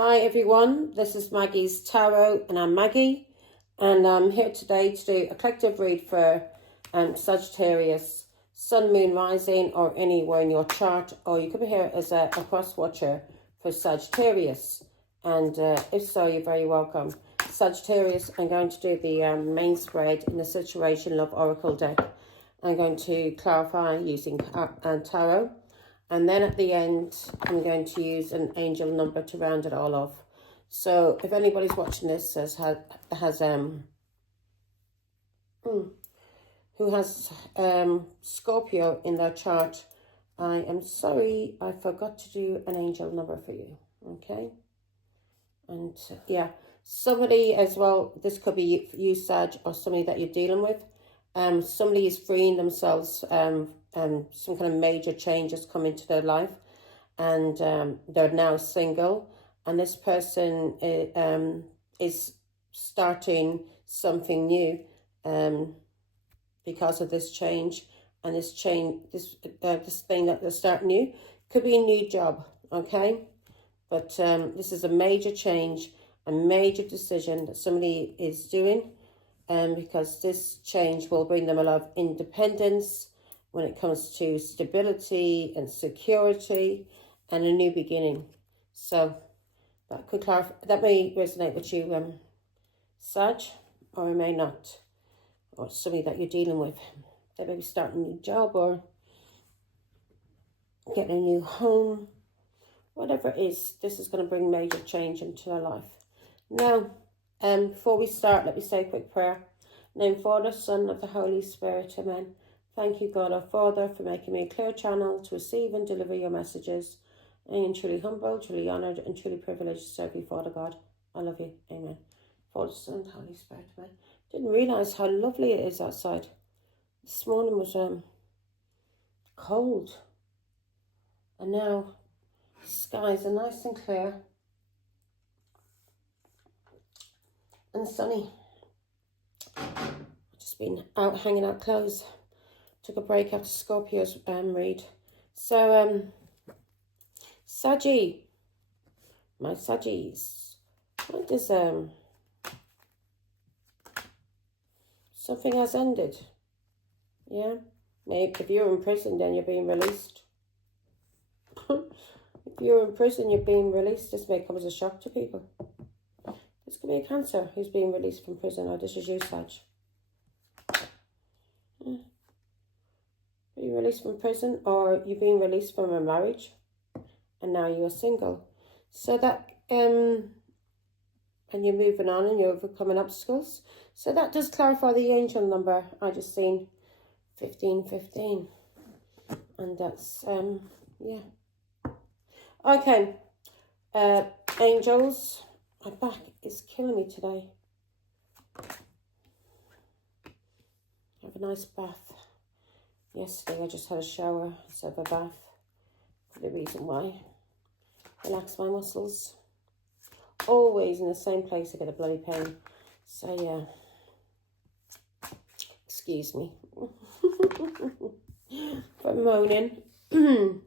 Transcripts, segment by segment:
Hi everyone, this is Maggie's Tarot and I'm Maggie, and I'm here today to do a collective read for Sagittarius, Sun, Moon, Rising, or anywhere in your chart, or you could be here as a cross watcher for Sagittarius, and if so, you're very welcome. Sagittarius, I'm going to do the main spread in the Situation Love Oracle deck. I'm going to clarify using tarot. And then at the end, I'm going to use an angel number to round it all off. So if anybody's watching this who has Scorpio in their chart, I am sorry, I forgot to do an angel number for you. Okay? And yeah, somebody as well, this could be you, Sag, or somebody that you're dealing with. Somebody is freeing themselves some kind of major changes come into their life, and they're now single, and this person is starting something new because of this change, and this thing that they're starting new could be a new job, okay? But this is a major change, a major decision that somebody is doing, because this change will bring them a lot of independence when it comes to stability and security and a new beginning. So that could clarify, that may resonate with you, Sag, or it may not, or somebody that you're dealing with. They may be starting a new job or getting a new home. Whatever it is, this is going to bring major change into their life. Now, before we start, let me say a quick prayer. Name Father, Son, of the Holy Spirit, amen. Thank you, God our Father, for making me a clear channel to receive and deliver your messages. I am truly humbled, truly honoured, and truly privileged to serve you, Father God. I love you, amen. Father, Son, Holy Spirit, amen. Didn't realise how lovely it is outside. This morning was cold, and now the skies are nice and clear and sunny. I've just been out hanging out clothes. Took a break after Scorpio's read. So, Saggy, my Saggies, what does, something has ended, yeah? Maybe if you're in prison, then you're being released. If you're in prison, you're being released. This may come as a shock to people. This could be a Cancer who's being released from prison, or this is you, Sag. Yeah. You're released from prison, or you're being released from a marriage, and now you're single. So that, and you're moving on and you're overcoming obstacles. So that does clarify the angel number I just seen, 1515. And that's, yeah. Okay, angels, my back is killing me today. Have a nice bath. Yesterday I just had a shower instead of a bath, for the reason why. Relax my muscles. Always in the same place I get a bloody pain. So yeah. Excuse me. For moaning. I've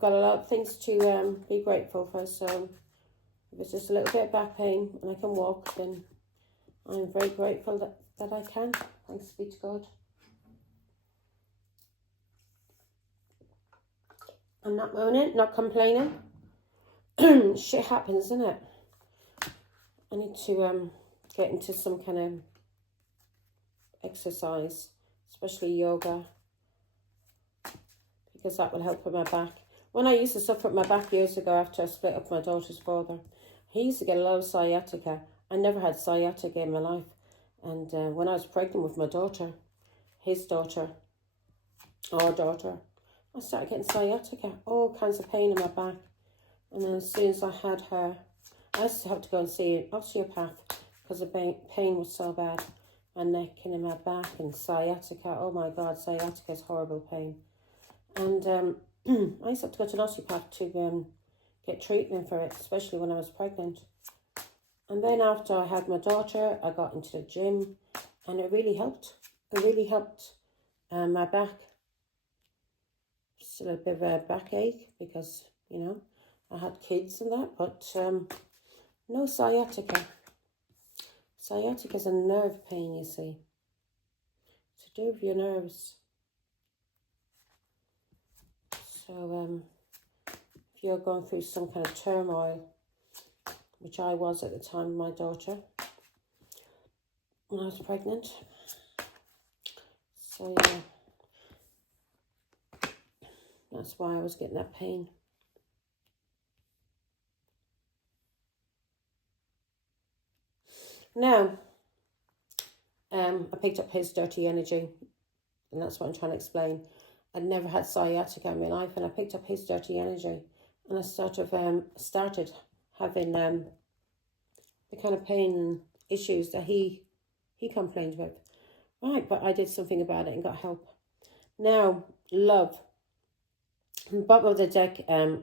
got a lot of things to be grateful for, so if it's just a little bit of back pain and I can walk, then I'm very grateful that I can. Thanks be to God. I'm not moaning, not complaining. Shit happens, isn't it? I need to get into some kind of exercise, especially yoga, because that will help with my back. When I used to suffer with my back years ago after I split up with my daughter's father, he used to get a lot of sciatica. I never had sciatica in my life. And when I was pregnant with my daughter, his daughter, our daughter, I started getting sciatica, all kinds of pain in my back. And then as soon as I had her, I used to have to go and see an osteopath because the pain was so bad. My neck and in my back and sciatica. Oh my God, sciatica is horrible pain. And I used to have to go to an osteopath to get treatment for it, especially when I was pregnant. And then after I had my daughter, I got into the gym, and it really helped. It really helped my back. Still a bit of a backache because, you know, I had kids and that, but no sciatica. Sciatica is a nerve pain, you see. It's to do with your nerves. So if you're going through some kind of turmoil, which I was at the time of my daughter, when I was pregnant. So yeah, that's why I was getting that pain. Now, I picked up his dirty energy, and that's what I'm trying to explain. I'd never had sciatica in my life, and I picked up his dirty energy, and I started having the kind of pain and issues that he complained with. Right, but I did something about it and got help. Now, love. Bottom of the deck,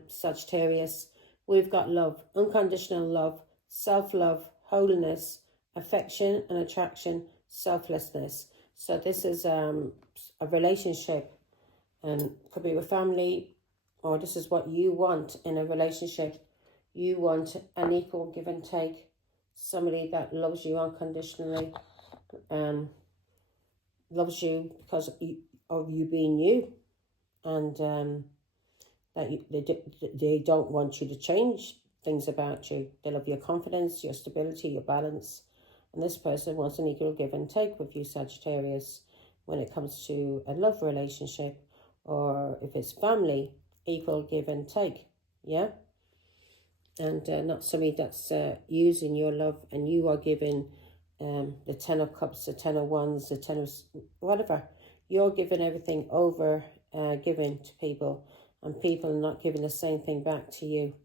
Sagittarius, we've got love, unconditional love, self-love, holiness, affection and attraction, selflessness. So this is a relationship, and could be with family, or this is what you want in a relationship. You want an equal give and take, somebody that loves you unconditionally, loves you because of you being you, and that they don't want you to change things about you. They love your confidence, your stability, your balance. And this person wants an equal give and take with you, Sagittarius, when it comes to a love relationship, or if it's family, equal give and take, yeah? And not somebody that's using your love and you are giving the 10 of cups, the 10 of wands, the 10 of whatever. You're giving everything over, giving to people, and people are not giving the same thing back to you.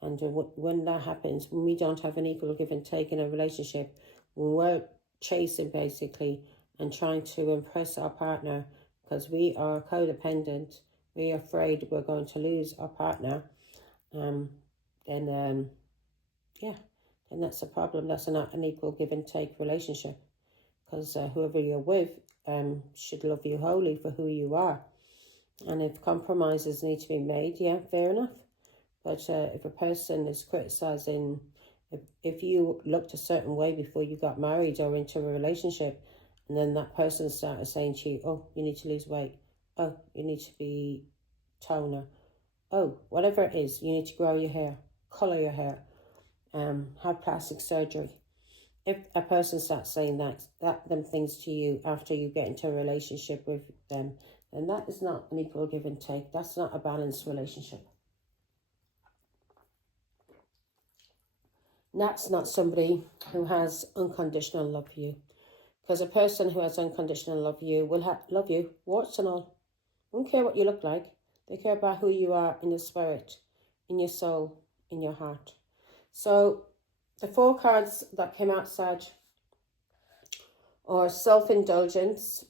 And when that happens, when we don't have an equal give and take in a relationship, when we're chasing basically and trying to impress our partner because we are codependent, we're afraid we're going to lose our partner, then that's a problem. That's not an equal give and take relationship, because whoever you're with should love you wholly for who you are. And if compromises need to be made, yeah, fair enough. But if a person is criticising, if you looked a certain way before you got married or into a relationship, and then that person started saying to you, oh, you need to lose weight, oh, you need to be toner, oh, whatever it is, you need to grow your hair, colour your hair, have plastic surgery. If a person starts saying them things to you after you get into a relationship with them, then that is not an equal give and take. That's not a balanced relationship. That's not somebody who has unconditional love for you. Because a person who has unconditional love for you will love you, warts and all. Don't care what you look like. They care about who you are in your spirit, in your soul, in your heart. So the 4 cards that came outside are self-indulgence.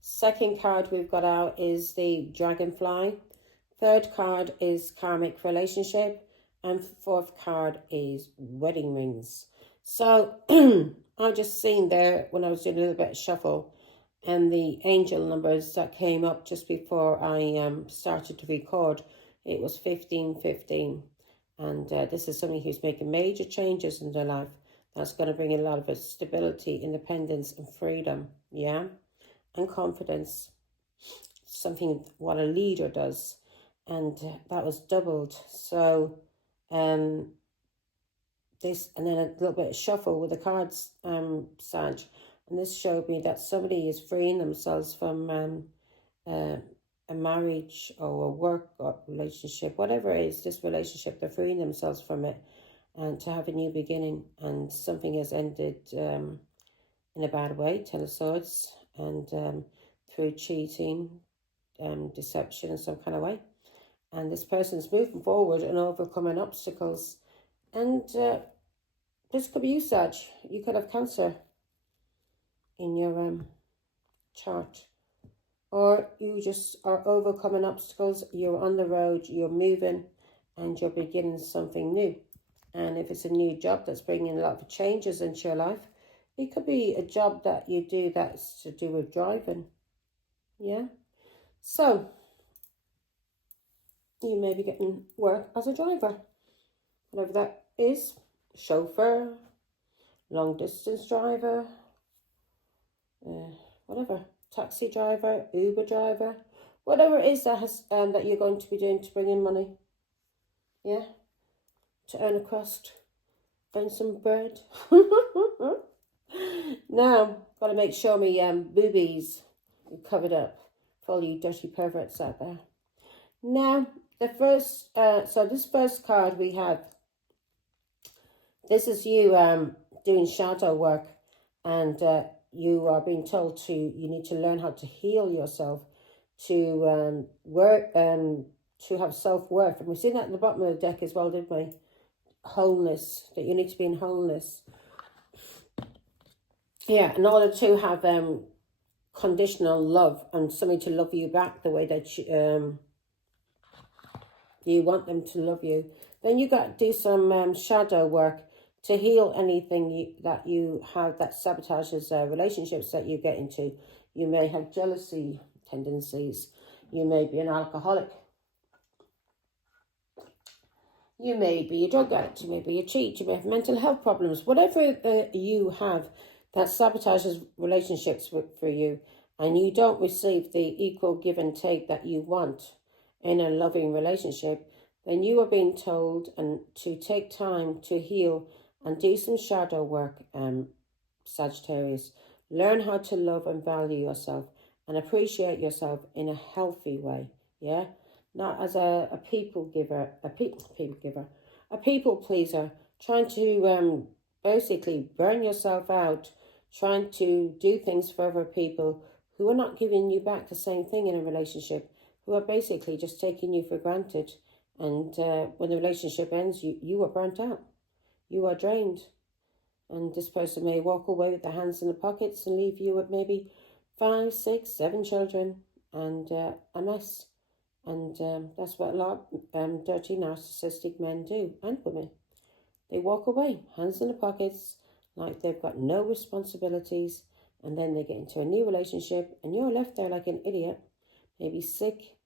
Second card we've got out is the dragonfly. Third card is karmic relationship. And 4th card is wedding rings. So I just seen there when I was doing a little bit of shuffle, and the angel numbers that came up just before I started to record, it was 1515. And this is somebody who's making major changes in their life. That's going to bring a lot of stability, independence and freedom, yeah? And confidence. Something what a leader does. And that was doubled. So this, and then a little bit of shuffle with the cards, Sag. And this showed me that somebody is freeing themselves from a marriage or a work or relationship, whatever it is, this relationship, they're freeing themselves from it and to have a new beginning. And something has ended in a bad way, 10 of Swords, and through cheating, deception in some kind of way. And this person's moving forward and overcoming obstacles. And this could be you, Sag. You could have Cancer in your chart. Or you just are overcoming obstacles. You're on the road, you're moving, and you're beginning something new. And if it's a new job that's bringing a lot of changes into your life, it could be a job that you do that's to do with driving. Yeah? So You may be getting work as a driver, whatever that is, chauffeur, long distance driver, whatever, taxi driver, Uber driver, whatever it is that has that you're going to be doing to bring in money, yeah, to earn a crust, earn some bread. Now, got to make sure my boobies are covered up for all you dirty perverts out there. Now, the first, so this first card we have, this is you doing shadow work, and you are being told you need to learn how to heal yourself, to work, to have self-worth. And we've seen that at the bottom of the deck as well, didn't we? Wholeness, that you need to be in wholeness. Yeah, in order to have conditional love and somebody to love you back the way that you want them to love you, then you got to do some shadow work to heal anything that you have that sabotages relationships that you get into. You may have jealousy tendencies. You may be an alcoholic. You may be a drug addict. You may be a cheat. You may have mental health problems. Whatever you have that sabotages relationships for you, and you don't receive the equal give and take that you want in a loving relationship, then you are being told and to take time to heal and do some shadow work, Sagittarius. Learn how to love and value yourself and appreciate yourself in a healthy way, yeah? Not as a people giver, a people pleaser, trying to basically burn yourself out, trying to do things for other people who are not giving you back the same thing in a relationship, who are basically just taking you for granted. And when the relationship ends, you are burnt out. You are drained. And this person may walk away with their hands in the pockets and leave you with maybe 5, 6, 7 children and a mess. And that's what a lot of dirty, narcissistic men do, and women. They walk away, hands in the pockets, like they've got no responsibilities, and then they get into a new relationship, and you're left there like an idiot, maybe sick.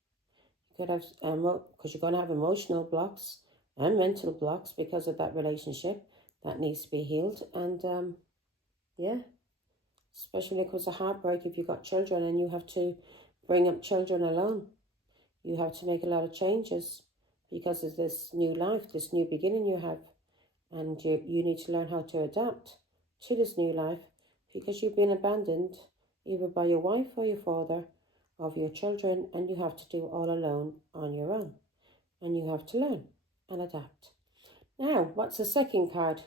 You could have, because you're going to have emotional blocks and mental blocks because of that relationship that needs to be healed. And yeah, especially because of heartbreak, if you've got children and you have to bring up children alone. You have to make a lot of changes because of this new life, this new beginning you have. And you need to learn how to adapt to this new life because you've been abandoned either by your wife or your father of your children, and you have to do all alone on your own. And you have to learn and adapt. Now, what's the second card?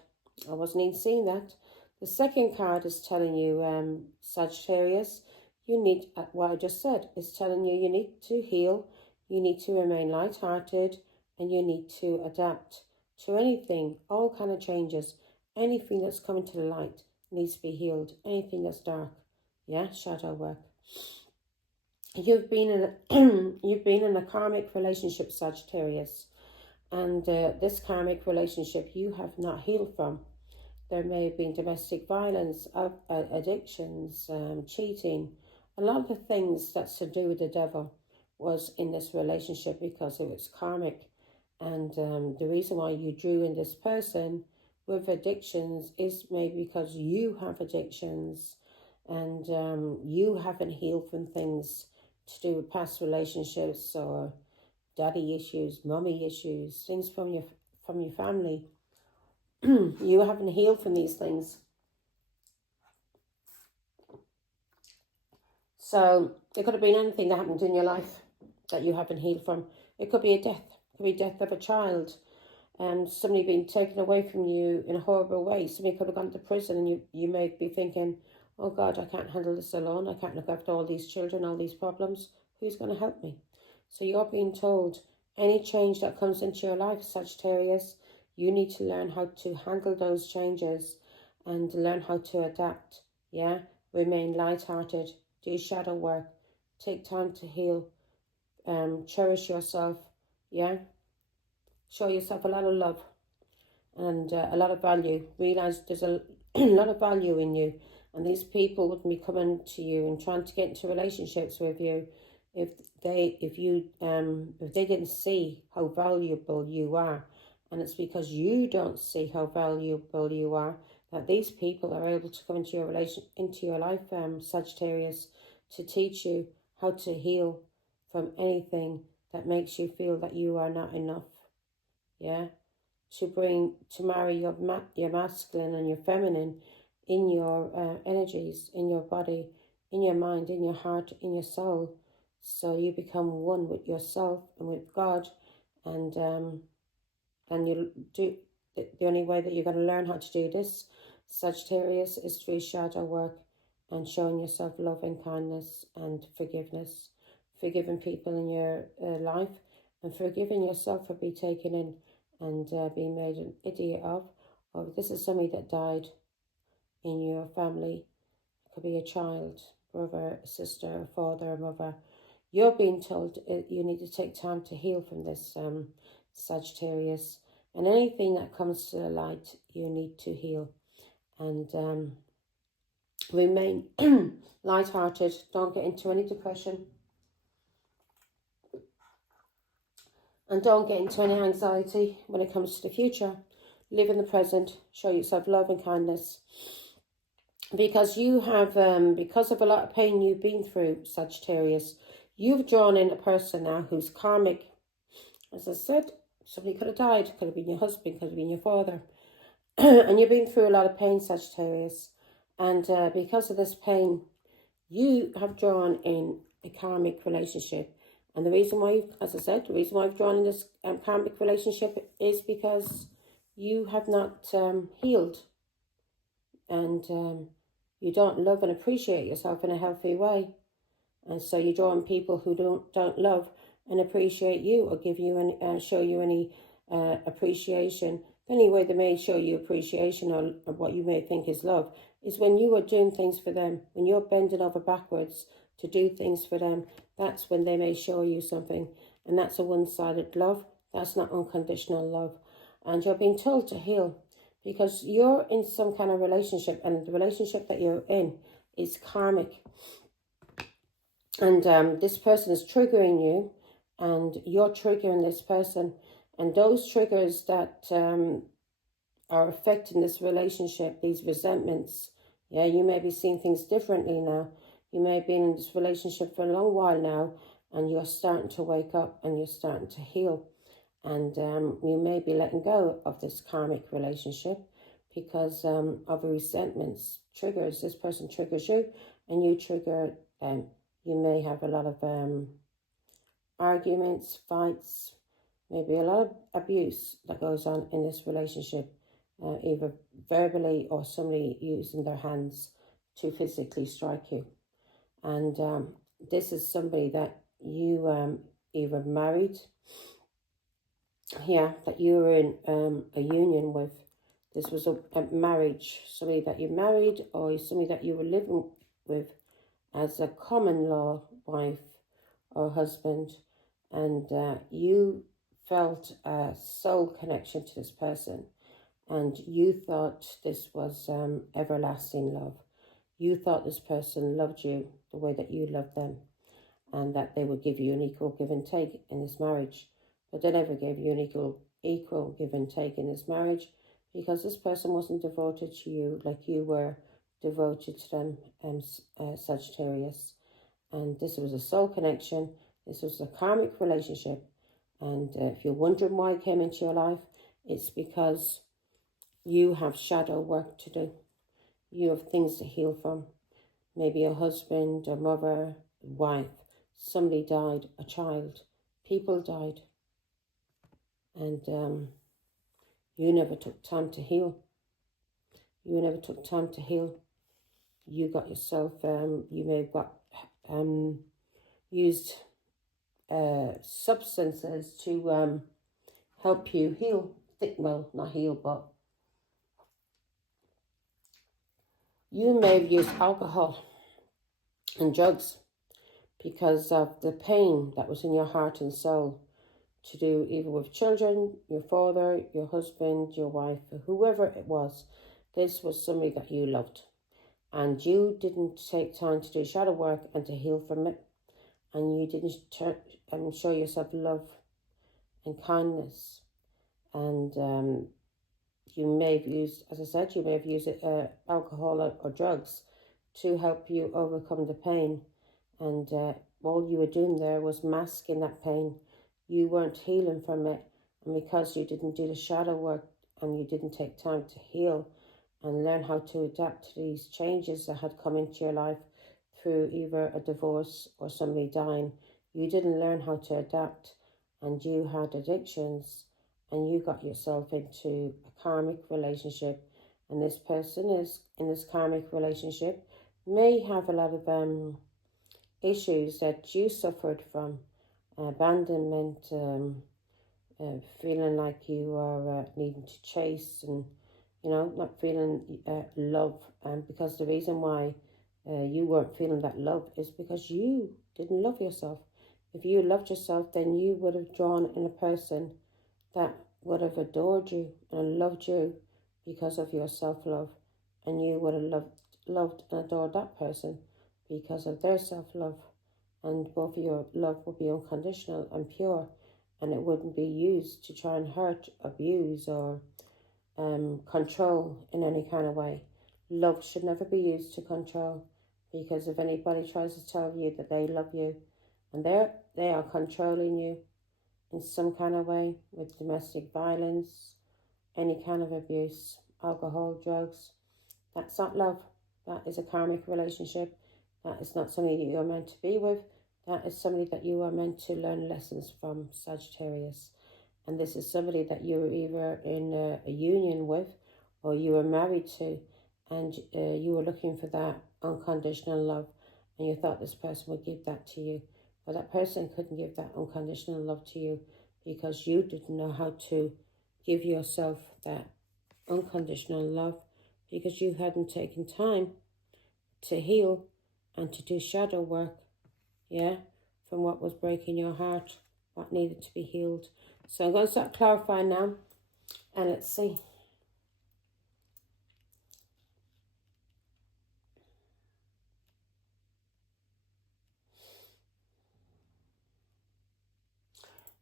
I wasn't even seeing that. The second card is telling you, Sagittarius, you need, what I just said, is telling you need to heal. You need to remain light-hearted, and you need to adapt to anything, all kind of changes. Anything that's coming to the light needs to be healed. Anything that's dark, yeah, shadow work. You've been in a karmic relationship, Sagittarius, and this karmic relationship you have not healed from. There may have been domestic violence, addictions, cheating, a lot of the things that's to do with the devil was in this relationship because it was karmic. And the reason why you drew in this person with addictions is maybe because you have addictions and you haven't healed from things to do with past relationships or daddy issues, mummy issues, things from your family. You haven't healed from these things. So it could have been anything that happened in your life that you haven't healed from. It could be a death. It could be death of a child. Somebody being taken away from you in a horrible way. Somebody could have gone to prison and you may be thinking, oh God, I can't handle this alone. I can't look after all these children, all these problems. Who's going to help me? So you're being told any change that comes into your life, Sagittarius, you need to learn how to handle those changes and learn how to adapt. Yeah, remain light-hearted, do shadow work, take time to heal, cherish yourself. Yeah, show yourself a lot of love and a lot of value. Realize there's a lot of value in you, and these people wouldn't be coming to you and trying to get into relationships with you if they didn't see how valuable you are, and it's because you don't see how valuable you are that these people are able to come into your life, Sagittarius, to teach you how to heal from anything that makes you feel that you are not enough. Yeah, to marry your masculine and your feminine in your energies, in your body, in your mind, in your heart, in your soul, so you become one with yourself and with God, and you do. The only way that you're going to learn how to do this, Sagittarius, is through shadow work and showing yourself love and kindness and forgiveness, forgiving people in your life, and forgiving yourself for being taken in and being made an idiot of. Or this is somebody that died in your family. It could be a child, brother, sister, father, mother. You're being told you need to take time to heal from this, Sagittarius. And anything that comes to the light, you need to heal. And remain light-hearted. Don't get into any depression. And don't get into any anxiety when it comes to the future. Live in the present. Show yourself love and kindness. Because you have, because of a lot of pain you've been through, Sagittarius, you've drawn in a person now who's karmic. As I said, somebody could have died. Could have been your husband, could have been your father. And you've been through a lot of pain, Sagittarius. And because of this pain, you have drawn in a karmic relationship. And the reason why, as I said, the reason why I've drawn in this karmic relationship is because you have not healed. And you don't love and appreciate yourself in a healthy way. And so you draw in people who don't love and appreciate you, or give you any, show you any appreciation. The only way they may show you appreciation, or what you may think is love, is when you are doing things for them, when you're bending over backwards to do things for them. That's when they may show you something. And that's a one-sided love. That's not unconditional love. And you're being told to heal, because you're in some kind of relationship, and the relationship that you're in is karmic. And this person is triggering you, and you're triggering this person. And those triggers that are affecting this relationship, these resentments, yeah, you may be seeing things differently now. You may have been in this relationship for a long while now, and you're starting to wake up and you're starting to heal. And you may be letting go of this karmic relationship because of resentments, triggers. This person triggers you, and you trigger them. You may have a lot of arguments, fights, maybe a lot of abuse that goes on in this relationship, either verbally or somebody using their hands to physically strike you. And this is somebody that you either married, that you were in a union with. This was a marriage, somebody that you married, or somebody that you were living with as a common law wife or husband, and you felt a soul connection to this person, and you thought this was everlasting love. You thought this person loved you the way that you loved them, and that they would give you an equal give and take in this marriage. But they never gave you an equal give and take in this marriage, because this person wasn't devoted to you like you were devoted to them, Sagittarius. And this was a soul connection. This was a karmic relationship. And if you're wondering why it came into your life, it's because you have shadow work to do. You have things to heal from. Maybe a husband, a mother, wife. Somebody died, a child. People died. And you never took time to heal. You never took time to heal. You got yourself, you may have got used substances to help you heal. Well, not heal, but you may have used alcohol and drugs because of the pain that was in your heart and soul, to do either with children, your father, your husband, your wife, or whoever it was. This was somebody that you loved, and you didn't take time to do shadow work and to heal from it. and you didn't show yourself love and kindness, and you may have used, as I said, you may have used alcohol or drugs to help you overcome the pain, and all you were doing there was masking that pain. You weren't healing from it, and because you didn't do the shadow work and you didn't take time to heal and learn how to adapt to these changes that had come into your life through either a divorce or somebody dying, you didn't learn how to adapt, and you had addictions, and you got yourself into a karmic relationship, and this person is in this karmic relationship may have a lot of issues that you suffered from, abandonment, feeling like you are needing to chase, and not feeling love, and because the reason why you weren't feeling that love is because you didn't love yourself. If you loved yourself, then you would have drawn in a person that would have adored you and loved you because of your self-love, and you would have loved and adored that person because of their self-love, and both of your love would be unconditional and pure, and it wouldn't be used to try and hurt, abuse, or control in any kind of way. Love should never be used to control, because if anybody tries to tell you that they love you and they are controlling you in some kind of way with domestic violence, any kind of abuse, alcohol, drugs, that's not love. That is a karmic relationship. That is not somebody that you're meant to be with. That is somebody that you are meant to learn lessons from, Sagittarius. And this is somebody that you were either in a union with or you were married to, and you were looking for that unconditional love, and you thought this person would give that to you. But that person couldn't give that unconditional love to you because you didn't know how to give yourself that unconditional love, because you hadn't taken time to heal and to do shadow work, from what was breaking your heart, what needed to be healed. So I'm going to start clarifying now, and let's see.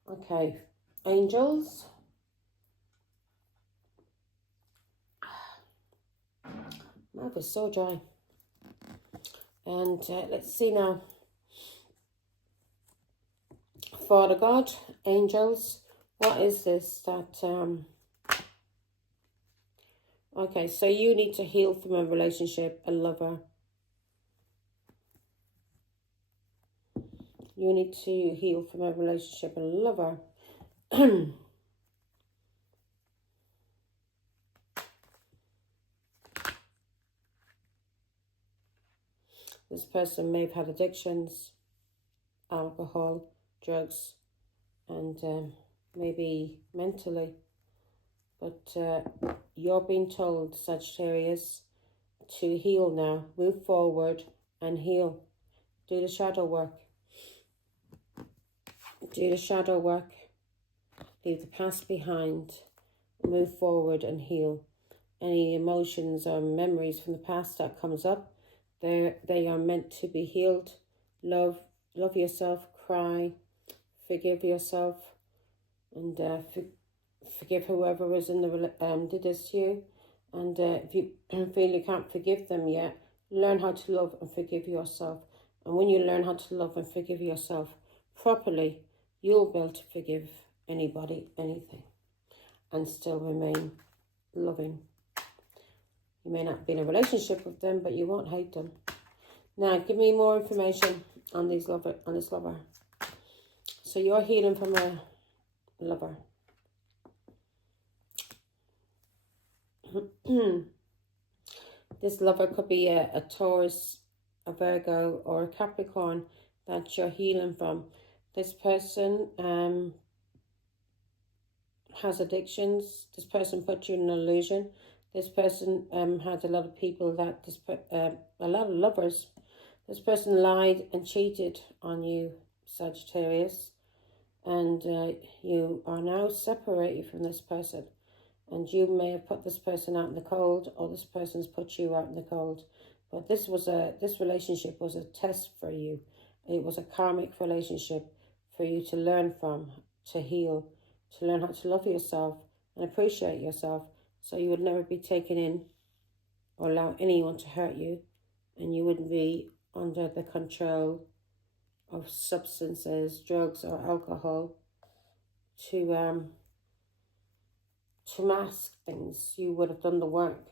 Okay, angels. Mouth is so dry. And let's see now. Father God, angels, what is this that... Okay, so you need to heal from a relationship, a lover. You need to heal from a relationship, a lover. This person may have had addictions, alcohol, drugs, and maybe mentally. But you're being told, Sagittarius, to heal now. Move forward and heal. Do the shadow work. Do the shadow work. Leave the past behind. Move forward and heal. Any emotions or memories from the past that comes up, they are meant to be healed. Love yourself. Cry. Forgive yourself. And forgive whoever is in the did this to you. And if you feel you can't forgive them yet, learn how to love and forgive yourself. And when you learn how to love and forgive yourself properly, you'll be able to forgive anybody, anything, and still remain loving. You may not be in a relationship with them, but you won't hate them. Now, give me more information on this lover. So you're healing from a lover. This lover could be a Taurus, a Virgo, or a Capricorn that you're healing from. This person has addictions. This person put you in an illusion. This person had a lot of people that a lot of lovers. This person lied and cheated on you, Sagittarius, and you are now separated from this person. And you may have put this person out in the cold, or this person's put you out in the cold. But this relationship was a test for you, It was a karmic relationship for you to learn from, to heal, to learn how to love yourself and appreciate yourself, so you would never be taken in or allow anyone to hurt you, and you wouldn't be under the control of substances, drugs or alcohol to mask things. You would have done the work,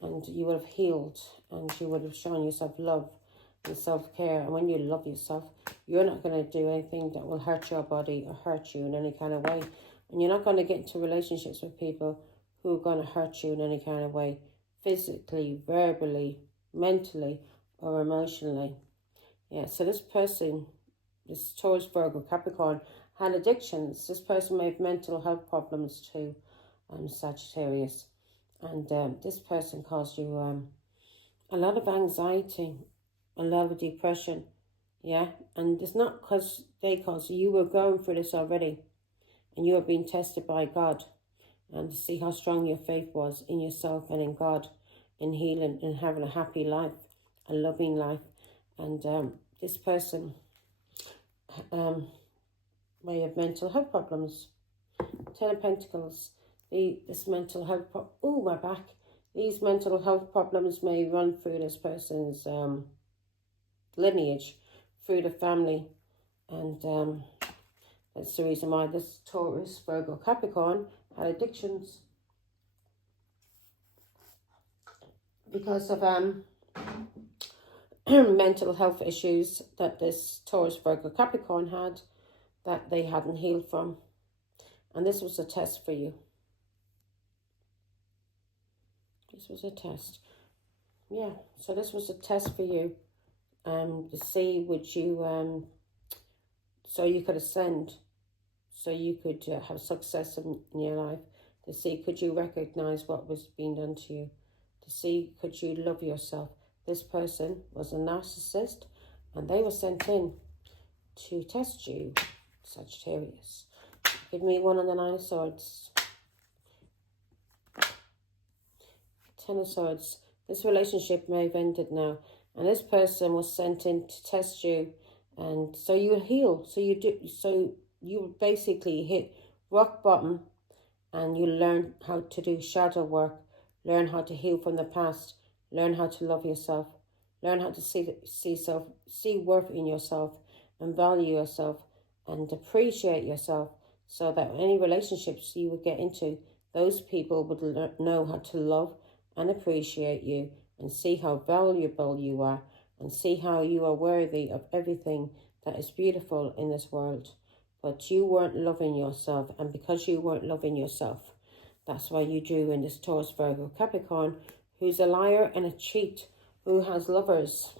and you would have healed, and you would have shown yourself love and self-care. And when you love yourself, you're not going to do anything that will hurt your body or hurt you in any kind of way. And you're not going to get into relationships with people who are going to hurt you in any kind of way, physically, verbally, mentally, or emotionally. Yeah, so this person, this Taurus, Virgo, Capricorn, had addictions. This person may have mental health problems too, Sagittarius. And this person caused you a lot of anxiety, a lot of depression. Yeah, and it's not because they caused you. You were going through this already, and you were being tested by God, and to see how strong your faith was in yourself and in God, in healing and having a happy life, a loving life. And this person may have mental health problems. Ten of Pentacles. This mental health my back. These mental health problems may run through this person's lineage, through the family, and that's the reason why this Taurus, Virgo, Capricorn had addictions, because of mental health issues that this Taurus, Virgo, Capricorn had, that they hadn't healed from. And this was a test for you. This was a test. Yeah, so this was a test for you, to see would you, so you could ascend, so you could have success in your life, to see could you recognize what was being done to you, to see could you love yourself. This person was a narcissist, and they were sent in to test you, Sagittarius. Give me one on the Nine of Swords. Ten of Swords. This relationship may have ended now, and this person was sent in to test you, and so you heal. So you basically hit rock bottom, and you learn how to do shadow work, learn how to heal from the past, learn how to love yourself, learn how to see worth in yourself, and value yourself, and appreciate yourself, so that any relationships you would get into, those people would know how to love and appreciate you, and see how valuable you are, and see how you are worthy of everything that is beautiful in this world. But you weren't loving yourself, and because you weren't loving yourself, that's why you drew in this Taurus, Virgo, Capricorn, who's a liar and a cheat, who has lovers.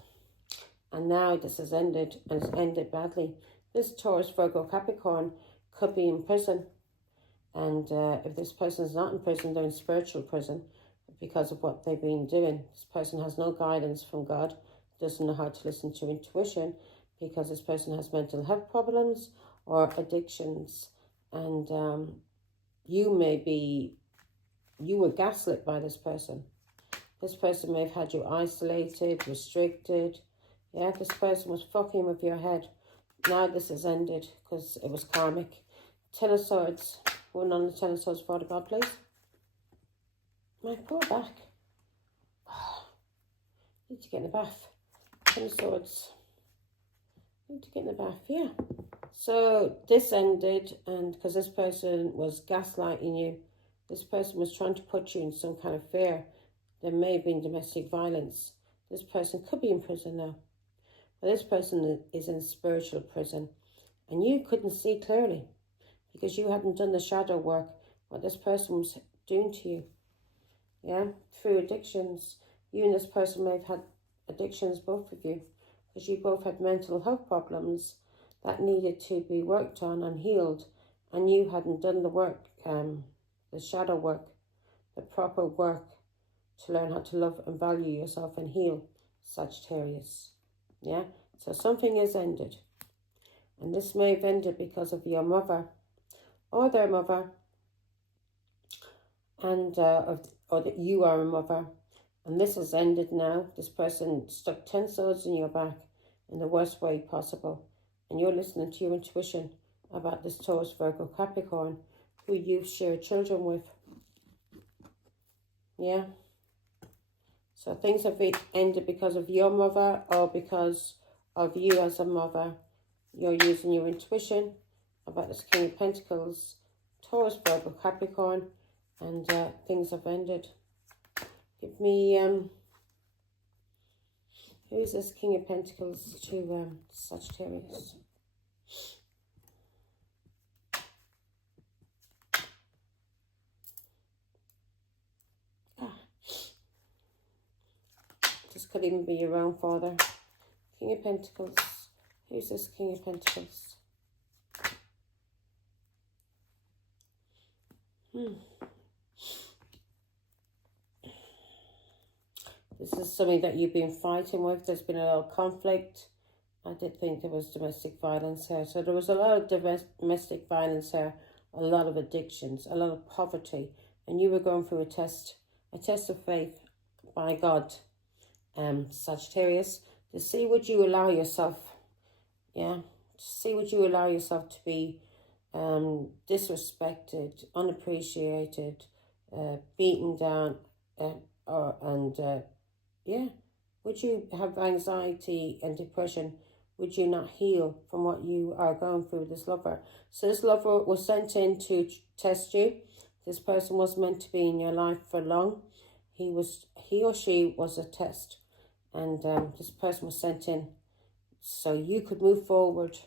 And now this has ended, and it's ended badly. This Taurus, Virgo, Capricorn could be in prison. And if this person is not in prison, they're in spiritual prison because of what they've been doing. This person has no guidance from God, doesn't know how to listen to intuition, because this person has mental health problems or addictions. And you were gaslit by this person. This person may have had you isolated, restricted. Yeah, this person was fucking with your head. Now this has ended because it was karmic. Ten of Swords. One on the Ten of Swords, Father God, please. My poor back. Need to get in the bath. Ten of Swords. Need to get in the bath, yeah. So this ended, and because this person was gaslighting you, this person was trying to put you in some kind of fear. There may have been domestic violence. This person could be in prison now. But this person is in spiritual prison, and you couldn't see clearly because you hadn't done the shadow work, what this person was doing to you. Yeah, through addictions. You and this person may have had addictions, both of you, because you both had mental health problems that needed to be worked on and healed, and you hadn't done the work, the shadow work, the proper work to learn how to love and value yourself and heal, Sagittarius. Yeah, so something has ended, and this may have ended because of your mother or their mother, and or that you are a mother, and this has ended now. This person stuck 10 swords in your back in the worst way possible. And you're listening to your intuition about this Taurus, Virgo, Capricorn, who you share children with. Yeah. So things have ended because of your mother or because of you as a mother. You're using your intuition about this King of Pentacles, Taurus, Virgo, Capricorn, and things have ended. Give me, who is this King of Pentacles to Sagittarius? This could even be your own father. King of Pentacles. Who's this King of Pentacles? This is something that you've been fighting with. There's been a lot of conflict. I did think there was domestic violence here. So there was a lot of domestic violence here, a lot of addictions, a lot of poverty. And you were going through a test of faith by God, Sagittarius, to see would you allow yourself, to see would you allow yourself to be disrespected, unappreciated, beaten down, would you have anxiety and depression? Would you not heal from what you are going through with this lover? So this lover was sent in to test you. This person was meant to be in your life for long. He or she was a test. And this person was sent in so you could move forward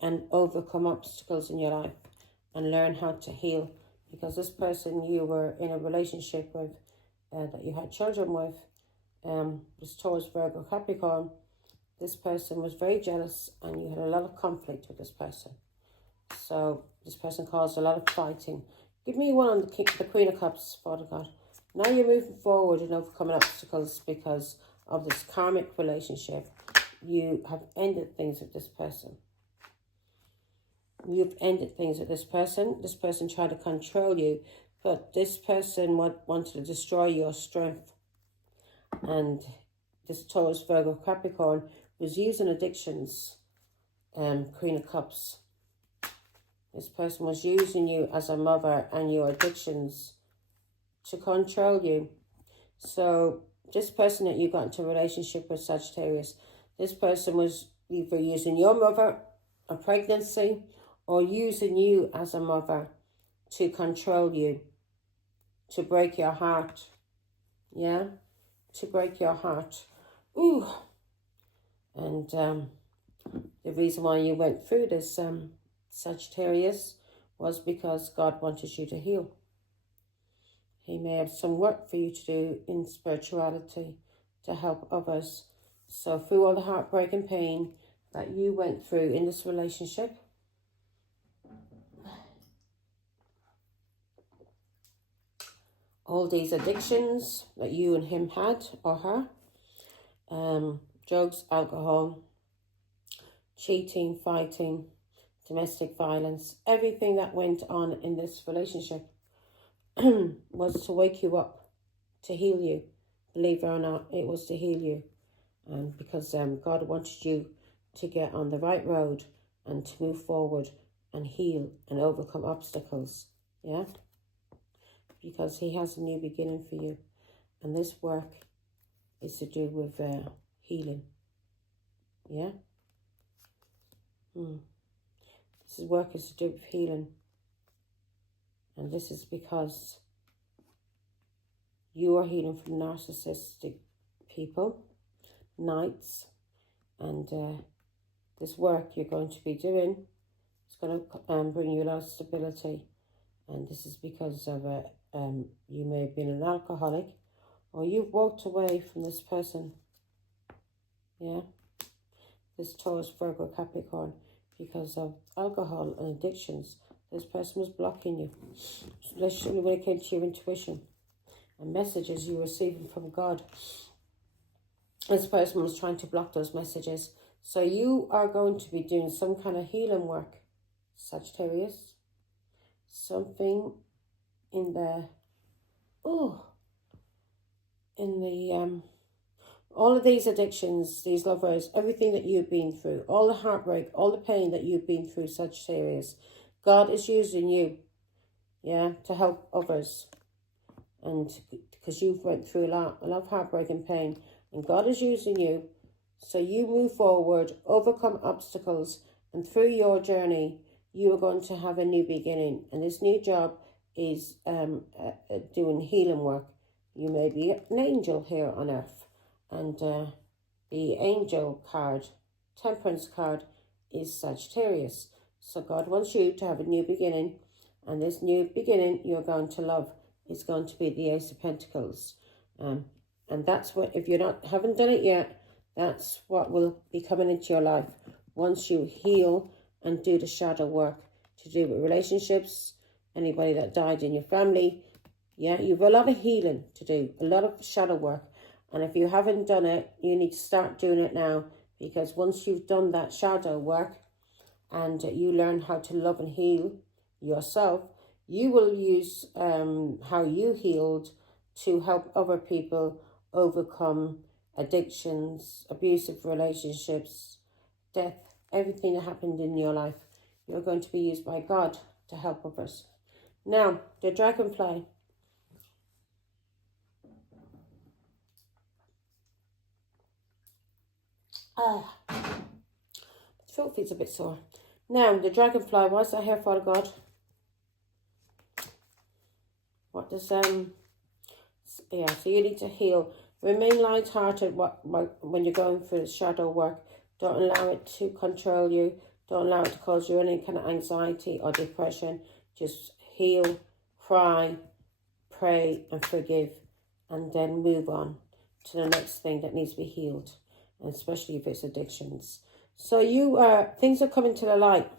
and overcome obstacles in your life and learn how to heal. Because this person you were in a relationship with, that you had children with, this Taurus, Virgo, Capricorn, this person was very jealous and you had a lot of conflict with this person. So this person caused a lot of fighting. Give me one on the Queen of Cups, Father God. Now you're moving forward and overcoming obstacles because of this karmic relationship. You have ended things with this person. You've ended things with this person. This person tried to control you, but this person wanted to destroy your strength. And this Taurus, Virgo, Capricorn was using addictions, Queen of Cups. This person was using you as a mother and your addictions to control you. So this person that you got into a relationship with, Sagittarius, this person was either using your mother, a pregnancy, or using you as a mother to control you, to break your heart. Yeah? To break your heart. Ooh. And the reason why you went through this, Sagittarius, was because God wanted you to heal. He may have some work for you to do in spirituality to help others. So through all the heartbreak and pain that you went through in this relationship, all these addictions that you and him had, or her, drugs, alcohol, cheating, fighting, domestic violence, everything that went on in this relationship was to wake you up, to heal you. Believe it or not, it was to heal you. And because God wanted you to get on the right road and to move forward and heal and overcome obstacles. Yeah? Because he has a new beginning for you. And this work is to do with healing. Yeah? This work is to do with healing. And this is because you are healing from narcissistic people, knights, and this work you're going to be doing is going to bring you a lot of stability. And this is because of you may have been an alcoholic, or you've walked away from this person. Yeah, this Taurus, Virgo, Capricorn, because of alcohol and addictions. This person was blocking you, especially when it came to your intuition and messages you were receiving from God. This person was trying to block those messages. So you are going to be doing some kind of healing work, Sagittarius. Something in the, All of these addictions, these lovers, everything that you've been through, all the heartbreak, all the pain that you've been through, Sagittarius, God is using you, yeah, to help others. And because you've went through a lot of heartbreak and pain, and God is using you, so you move forward, overcome obstacles, and through your journey, you are going to have a new beginning. And this new job is doing healing work. You may be an angel here on earth. And the angel card, temperance card, is Sagittarius. So God wants you to have a new beginning. And this new beginning you're going to love is going to be the Ace of Pentacles. And that's what, if you haven't done it yet, that's what will be coming into your life once you heal and do the shadow work to do with relationships, anybody that died in your family. Yeah, you have a lot of healing to do, a lot of shadow work. And if you haven't done it, you need to start doing it now, because once you've done that shadow work and you learn how to love and heal yourself, you will use how you healed to help other people overcome addictions, abusive relationships, death, everything that happened in your life. You're going to be used by God to help others. Now, the dragonfly. My throat feels a bit sore. Now, the dragonfly, what's that here, Father God? What does, yeah, so you need to heal. Remain light-hearted when you're going through the shadow work. Don't allow it to control you. Don't allow it to cause you any kind of anxiety or depression. Just heal, cry, pray, and forgive, and then move on to the next thing that needs to be healed, and especially if it's addictions. So things are coming to the light.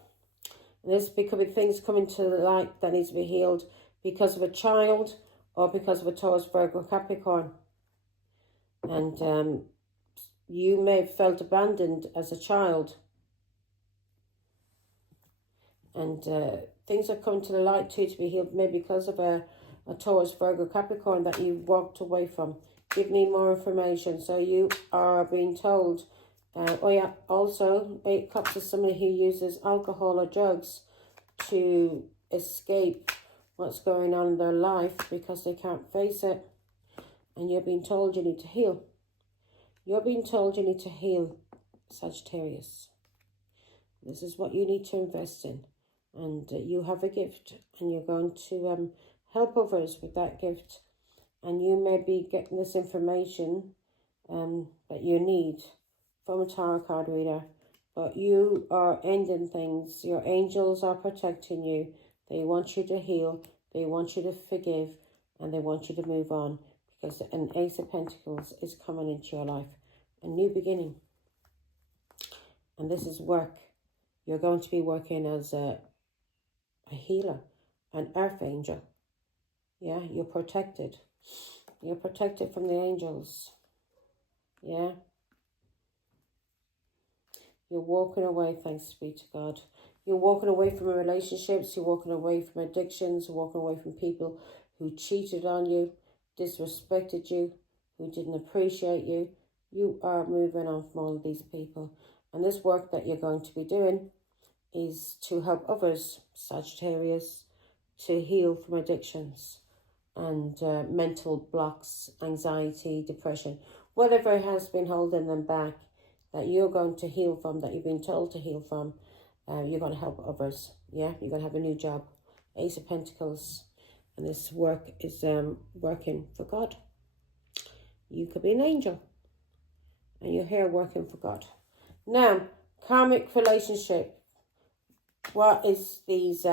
And there's becoming things coming to the light that needs to be healed because of a child or because of a Taurus, Virgo, Capricorn. And you may have felt abandoned as a child. And things are coming to the light too to be healed, maybe because of a Taurus, Virgo, Capricorn that you walked away from. Give me more information. So you are being told, also 8 Cups is somebody who uses alcohol or drugs to escape what's going on in their life because they can't face it. And you're being told you need to heal. You're being told you need to heal, Sagittarius. This is what you need to invest in. And you have a gift, and you're going to help others with that gift. And you may be getting this information that you need from a tarot card reader. But you are ending things. Your angels are protecting you. They want you to heal. They want you to forgive. And they want you to move on. Because an Ace of Pentacles is coming into your life. A new beginning. And this is work. You're going to be working as a healer, an earth angel. Yeah, you're protected. You're protected from the angels. Yeah. You're walking away, thanks be to God. You're walking away from relationships. You're walking away from addictions. You're walking away from people who cheated on you, disrespected you, who didn't appreciate you. You are moving on from all of these people. And this work that you're going to be doing is to help others, Sagittarius, to heal from addictions and mental blocks, anxiety, depression, whatever has been holding them back that you're going to heal from, that you've been told to heal from. You're going to help others. Yeah, you're going to have a new job. Ace of Pentacles. And this work is working for God. You could be an angel. And you're here working for God. Now, karmic relationship. What is these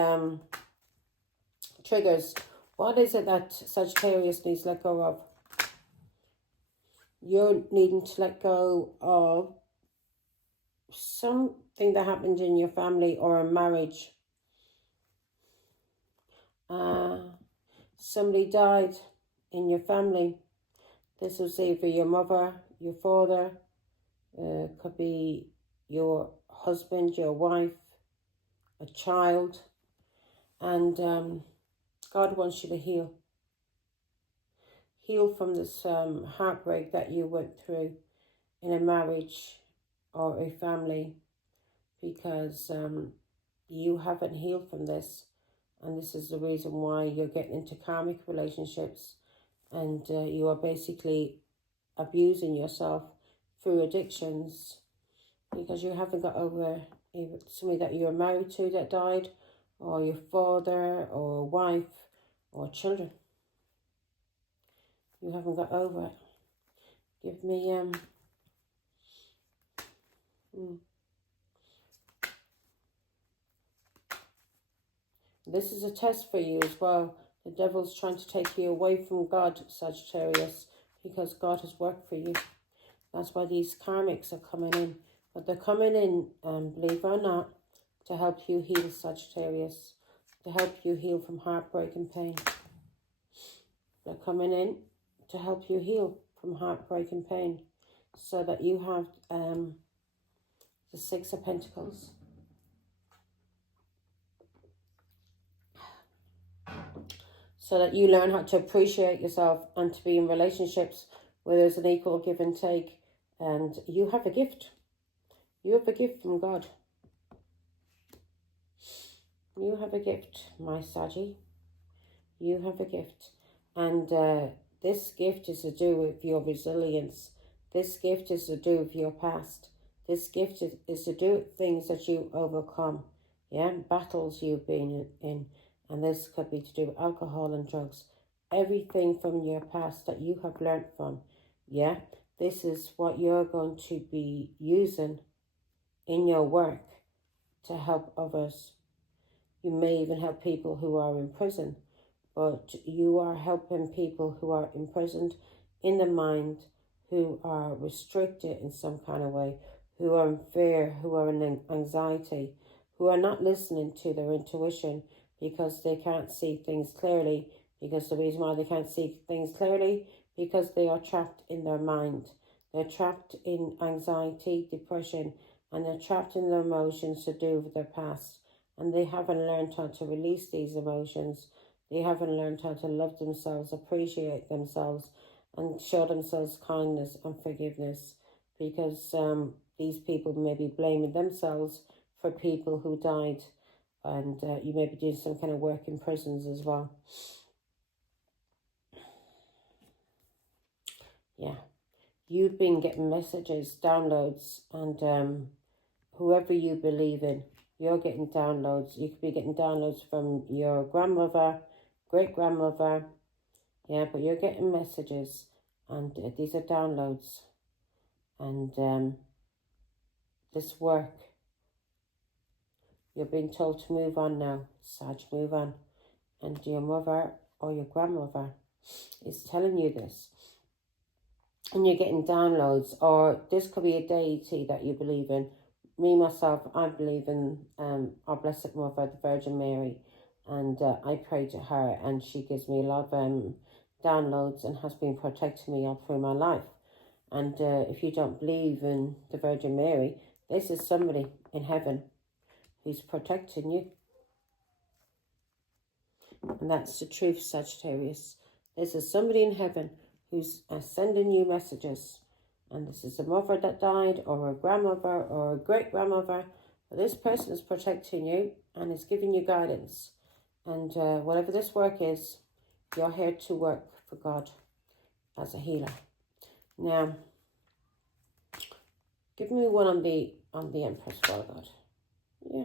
triggers? What is it that Sagittarius needs to let go of? You're needing to let go of something that happened in your family or a marriage. Somebody died in your family. This was either your mother, your father, could be your husband, your wife, a child. And God wants you to heal. Heal from this heartbreak that you went through. in a marriage or a family because you haven't healed from this. And this is the reason why you're getting into karmic relationships, and you are basically abusing yourself through addictions because you haven't got over either somebody that you're married to that died, or your father or wife or children. You haven't got over it. Give me This is a test for you as well. The devil's trying to take you away from God, Sagittarius, because God has worked for you. That's why these karmics are coming in. But they're coming in, believe it or not, to help you heal, Sagittarius. To help you heal from heartbreak and pain. They're coming in to help you heal from heartbreak and pain. So that you have the Six of Pentacles. So that you learn how to appreciate yourself and to be in relationships where there's an equal give and take. And you have a gift. You have a gift from God. You have a gift, my Saggy. You have a gift. And this gift is to do with your resilience. This gift is to do with your past. This gift is to do with things that you overcome. Yeah, battles you've been in. And this could be to do with alcohol and drugs. Everything from your past that you have learned from. Yeah, this is what you're going to be using in your work to help others. You may even help people who are in prison. But you are helping people who are imprisoned in the mind, who are restricted in some kind of way, who are in fear, who are in anxiety, who are not listening to their intuition because they can't see things clearly. Because the reason why they can't see things clearly, because they are trapped in their mind. They're trapped in anxiety, depression, and they're trapped in their emotions to do with their past. And they haven't learned how to release these emotions. They haven't learned how to love themselves, appreciate themselves, and show themselves kindness and forgiveness. Because these people may be blaming themselves for people who died. And you may be doing some kind of work in prisons as well. Yeah. You've been getting messages, downloads, and whoever you believe in, you're getting downloads. You could be getting downloads from your grandmother, great-grandmother. Yeah, but you're getting messages, and these are downloads. And this work, you're being told to move on now. Sag, move on. And your mother or your grandmother is telling you this. And you're getting downloads, or this could be a deity that you believe in. Me, myself, I believe in our Blessed Mother, the Virgin Mary. And I pray to her, and she gives me a lot of downloads and has been protecting me all through my life. And if you don't believe in the Virgin Mary, this is somebody in heaven who's protecting you. And that's the truth, Sagittarius. This is somebody in heaven who's sending you messages. And this is a mother that died, or a grandmother, or a great-grandmother. But this person is protecting you and is giving you guidance. And whatever this work is, you're here to work for God as a healer. Now, give me one on the Empress, well, God. Yeah.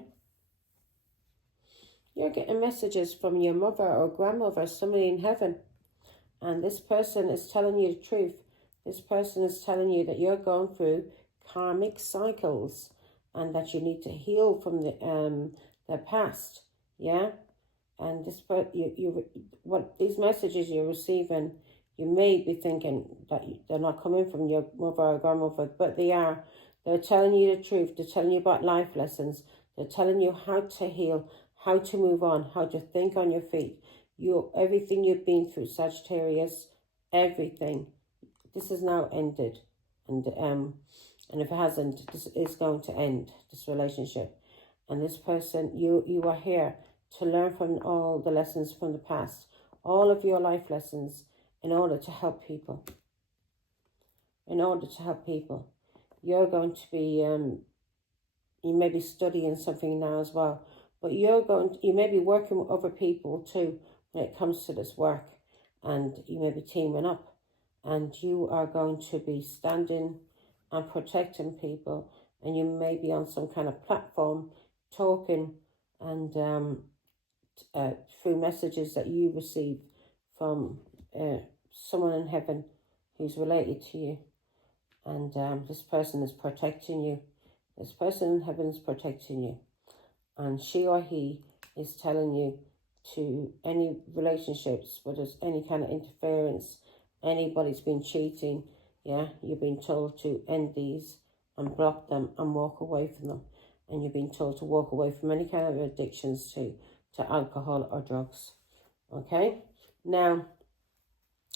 You're getting messages from your mother or grandmother, somebody in heaven. And this person is telling you the truth. This person is telling you that you're going through karmic cycles and that you need to heal from the past. Yeah? And this, what these messages you're receiving, you may be thinking that they're not coming from your mother or grandmother, but they are. They're telling you the truth. They're telling you about life lessons. They're telling you how to heal, how to move on, how to think on your feet. Everything you've been through, Sagittarius, everything. This has now ended. And if it hasn't, this is going to end, this relationship. And this person, you are here to learn from all the lessons from the past, all of your life lessons, in order to help people. In order to help people. you're going to be, you may be studying something now as well, but you may be working with other people too when it comes to this work, and you may be teaming up, and you are going to be standing and protecting people, and you may be on some kind of platform talking and through messages that you receive from someone in heaven who's related to you, and this person is protecting you. This person in heaven is protecting you, and she or he is telling you to any relationships, whether it's any kind of interference, anybody's been cheating, yeah, you've been told to end these and block them and walk away from them. And you've been told to walk away from any kind of addictions to alcohol or drugs. Okay? Now,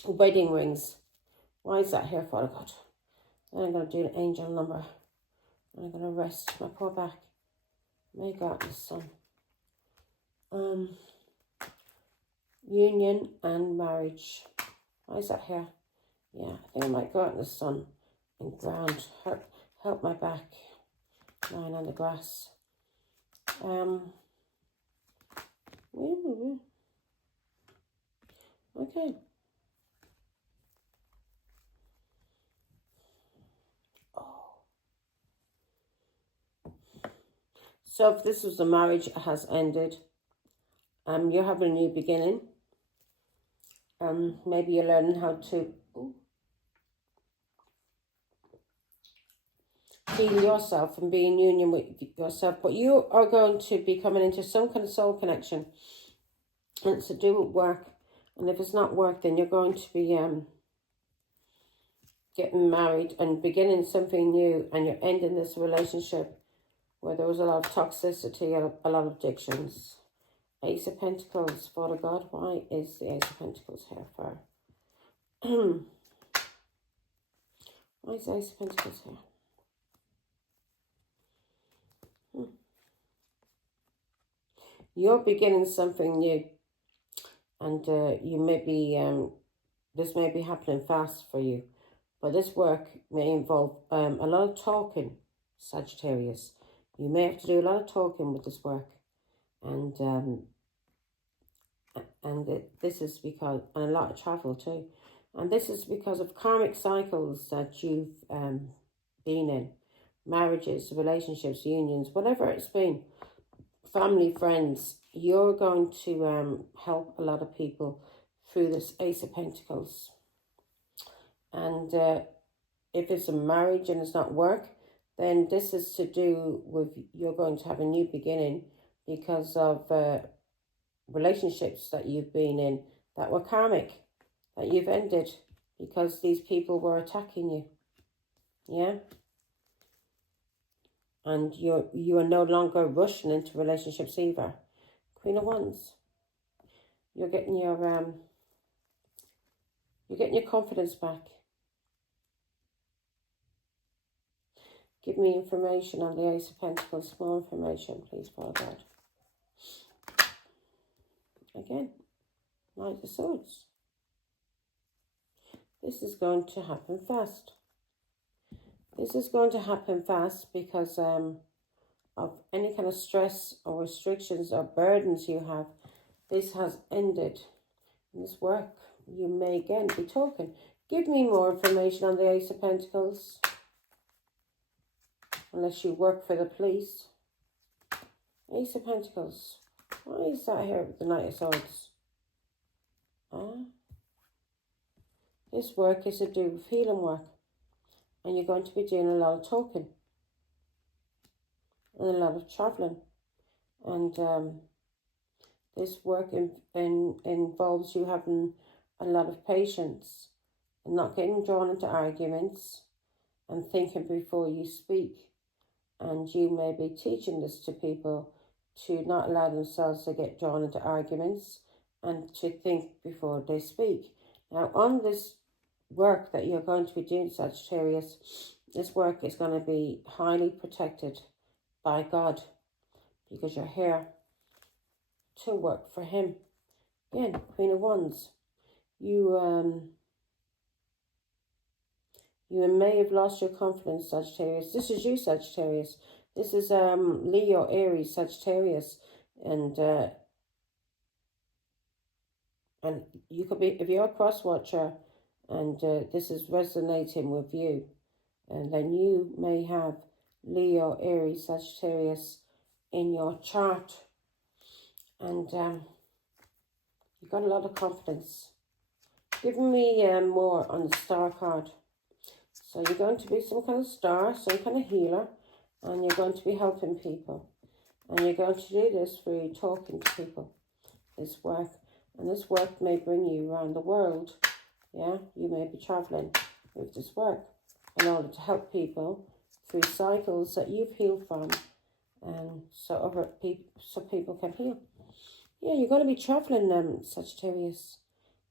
wedding rings. Why is that here, Father God? I'm going to do an angel number. I'm going to rest my poor back. May God the Son. Union and marriage. Why is that here? Yeah, I think I might go out in the sun and ground. Help my back. Lying on the grass. Okay. So if this was a marriage, it has ended. You're having a new beginning. Maybe you're learning how to heal yourself and be in union with yourself. But you are going to be coming into some kind of soul connection. And it's to do with work. And if it's not work, then you're going to be getting married and beginning something new. And you're ending this relationship where there was a lot of toxicity, a lot of addictions. Ace of Pentacles, Father God, why is the Ace of Pentacles here for? Why is the Ace of Pentacles here? You're beginning something new, and you may be, this may be happening fast for you, but this work may involve a lot of talking, Sagittarius. You may have to do a lot of talking with this work, and this is because, and a lot of travel too, and this is because of karmic cycles that you've been in, marriages, relationships, unions, whatever it's been, family, friends. You're going to help a lot of people through this Ace of Pentacles, and if it's a marriage and it's not work, then this is to do with you're going to have a new beginning because of relationships that you've been in that were karmic, that you've ended because these people were attacking you. Yeah? And you are no longer rushing into relationships either. Queen of Wands. You're getting your confidence back. Give me information on the Ace of Pentacles. More information, please, Father God. Again, Knight of Swords. This is going to happen fast. This is going to happen fast because of any kind of stress or restrictions or burdens you have. This has ended. In this work, you may again be talking. Give me more information on the Ace of Pentacles. Unless you work for the police. Ace of Pentacles. Why is that here with the Knight of Swords? This work is to do with healing work. And you're going to be doing a lot of talking. And a lot of travelling. And this work involves you having a lot of patience. And not getting drawn into arguments. And thinking before you speak. And you may be teaching this to people to not allow themselves to get drawn into arguments and to think before they speak. Now, on this work that you're going to be doing, Sagittarius, this work is going to be highly protected by God because you're here to work for Him. Again, Queen of Wands. You You may have lost your confidence, Sagittarius. This is you, Sagittarius. This is Leo, Aries, Sagittarius. And you could be, if you're a cross watcher and this is resonating with you, and then you may have Leo, Aries, Sagittarius in your chart. And you've got a lot of confidence. Give me more on the star card. So you're going to be some kind of star, some kind of healer, and you're going to be helping people. And you're going to do this through talking to people, this work. And this work may bring you around the world. Yeah, you may be traveling with this work in order to help people through cycles that you've healed from, and so people can heal. Yeah, you're going to be traveling, Sagittarius,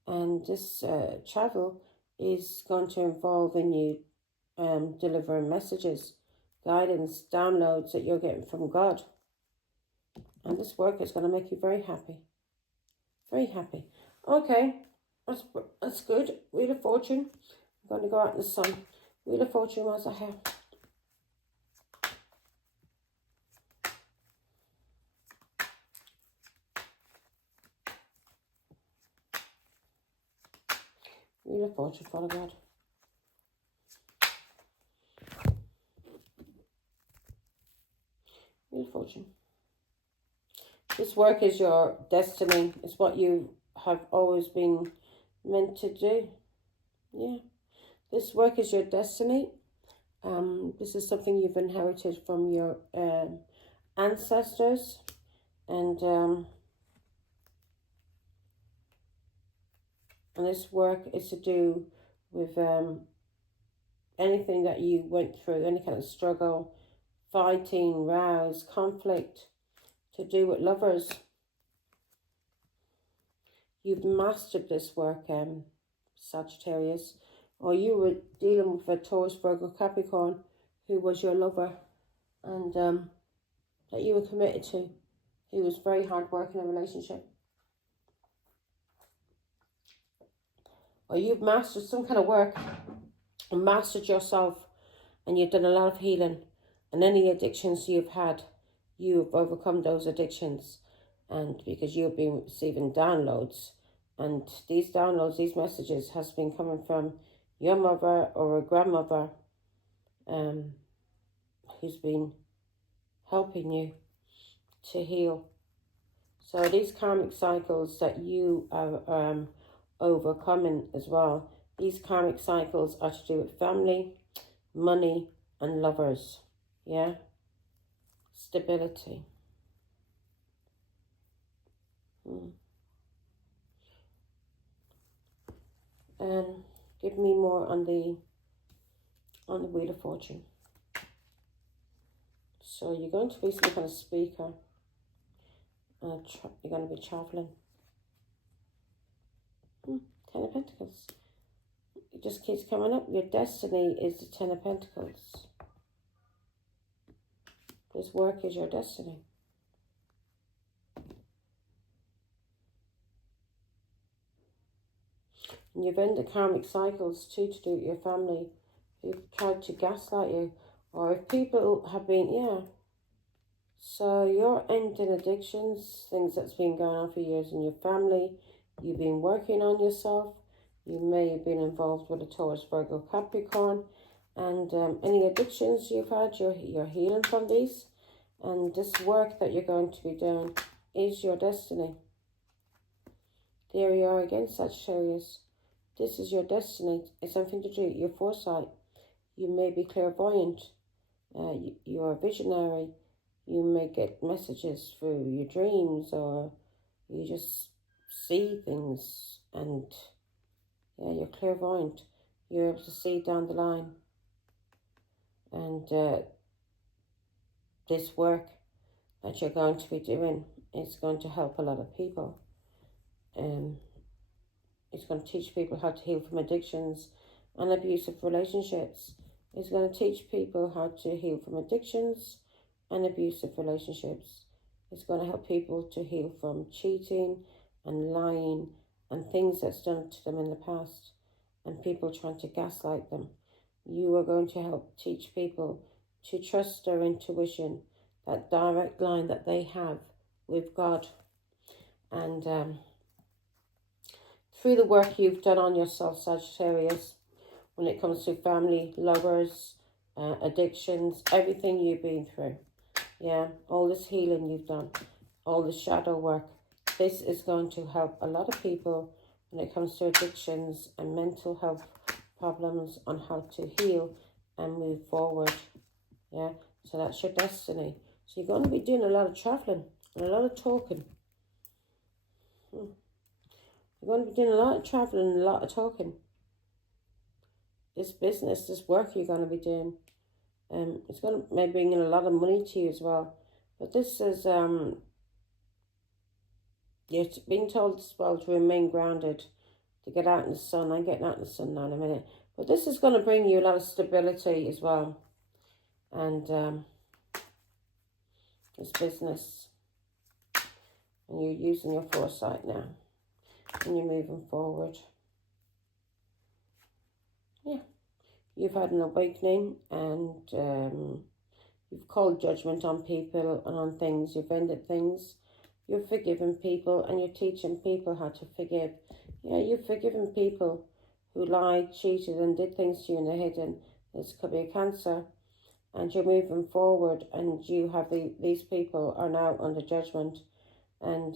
and this travel is going to involve in you delivering messages, guidance, downloads that you're getting from God. And this work is going to make you very happy. Very happy. Okay, that's good. Wheel of Fortune. I'm going to go out in the sun. Wheel of Fortune, what's I have? Wheel of Fortune, Father God. Wheel of Fortune. This work is your destiny. It's what you have always been meant to do. Yeah. This work is your destiny. This is something you've inherited from your ancestors. And this work is to do with anything that you went through, any kind of struggle, fighting, rows, conflict, to do with lovers. You've mastered this work, Sagittarius, or you were dealing with a Taurus, Virgo, Capricorn who was your lover, and that you were committed to. He was very hard work in a relationship. Or you've mastered some kind of work and mastered yourself, and you've done a lot of healing, and any addictions you've had, you've overcome those addictions, and because you've been receiving downloads, and these downloads, these messages has been coming from your mother or a grandmother who's been helping you to heal. So these karmic cycles that you are overcoming as well, these karmic cycles are to do with family, money, and lovers. Yeah, stability. And give me more on the Wheel of Fortune. So you're going to be some kind of speaker. You're going to be traveling. Ten of Pentacles. It just keeps coming up. Your destiny is the Ten of Pentacles. This work is your destiny. And you've ended karmic cycles too, to do with your family who've tried to gaslight you. Or if people have been, So you're ending addictions, things that's been going on for years in your family. You've been working on yourself. You may have been involved with a Taurus, Virgo, Capricorn. And any addictions you've had, you're healing from these. And this work that you're going to be doing is your destiny. There you are again, Sagittarius. This is your destiny. It's something to do with your foresight. You may be clairvoyant. You're a visionary. You may get messages through your dreams, or you just see things, and you're clairvoyant. You're able to see down the line. And this work that you're going to be doing is going to help a lot of people. It's going to teach people how to heal from addictions and abusive relationships. It's going to teach people how to heal from addictions and abusive relationships. It's going to help people to heal from cheating and lying and things that's done to them in the past, and people trying to gaslight them. You are going to help teach people to trust their intuition, that direct line that they have with God. And through the work you've done on yourself, Sagittarius, when it comes to family, lovers, addictions, everything you've been through, yeah, all this healing you've done, all the shadow work, this is going to help a lot of people when it comes to addictions and mental health problems on how to heal and move forward. Yeah, so that's your destiny. So you're going to be doing a lot of traveling and a lot of talking. You're going to be doing a lot of traveling and a lot of talking. This business, this work you're going to be doing, it's going to maybe bring in a lot of money to you as well. But this is, you're being told as well to remain grounded, to get out in the sun. I'm getting out in the sun now in a minute. But this is going to bring you a lot of stability as well. And this business. And you're using your foresight now. And you're moving forward. Yeah. You've had an awakening and you've called judgment on people and on things. You've ended things. You've forgiven people and you're teaching people how to forgive. Yeah, you've forgiven people who lied, cheated and did things to you in the hidden. This could be a cancer. And you're moving forward and you have these people are now under judgment. And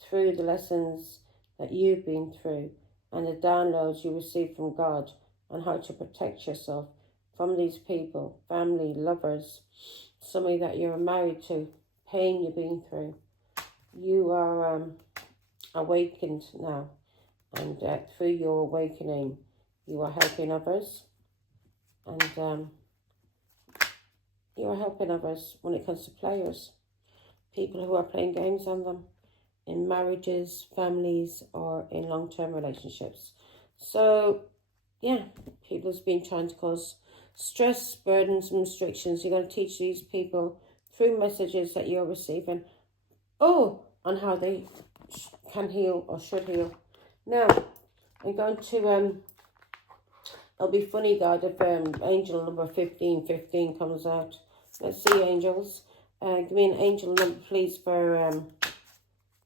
through the lessons that you've been through and the downloads you receive from God on how to protect yourself from these people, family, lovers, somebody that you're married to, pain you've been through. You are awakened now, and through your awakening, you are helping others, and you are helping others when it comes to players, people who are playing games on them, in marriages, families, or in long-term relationships. So, yeah, people's been trying to cause stress, burdens, and restrictions. You're going to teach these people through messages that you're receiving, on how they can heal or should heal. Now, I'm going to, it'll be funny, God, if angel number 1515 comes out. Let's see, angels. Give me an angel number, please, for,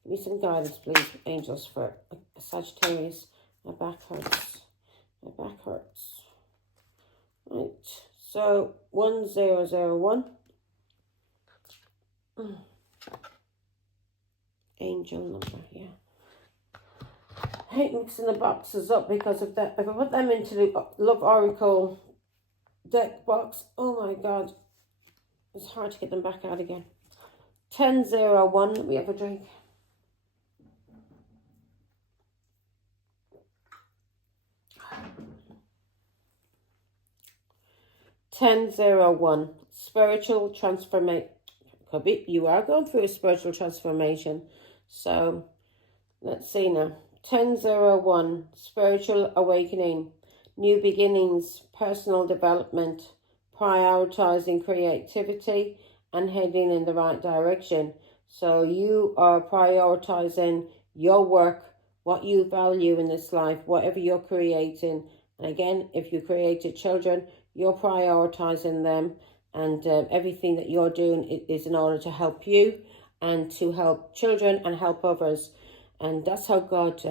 give me some guidance, please, angels, for Sagittarius. My back hurts. My back hurts. Right, so 1001. Angel number, yeah. I hate mixing the boxes up because of that. If I put them into the Love Oracle deck box, oh my God, it's hard to get them back out again. 1001, let me have a drink. $1001, spiritual transformation. Could be, you are going through a spiritual transformation. So, let's see now. 1001, spiritual awakening, new beginnings, personal development, prioritizing creativity and heading in the right direction. So you are prioritizing your work, what you value in this life, whatever you're creating. And again, if you created children, you're prioritizing them, and everything that you're doing is in order to help you and to help children and help others. And that's how God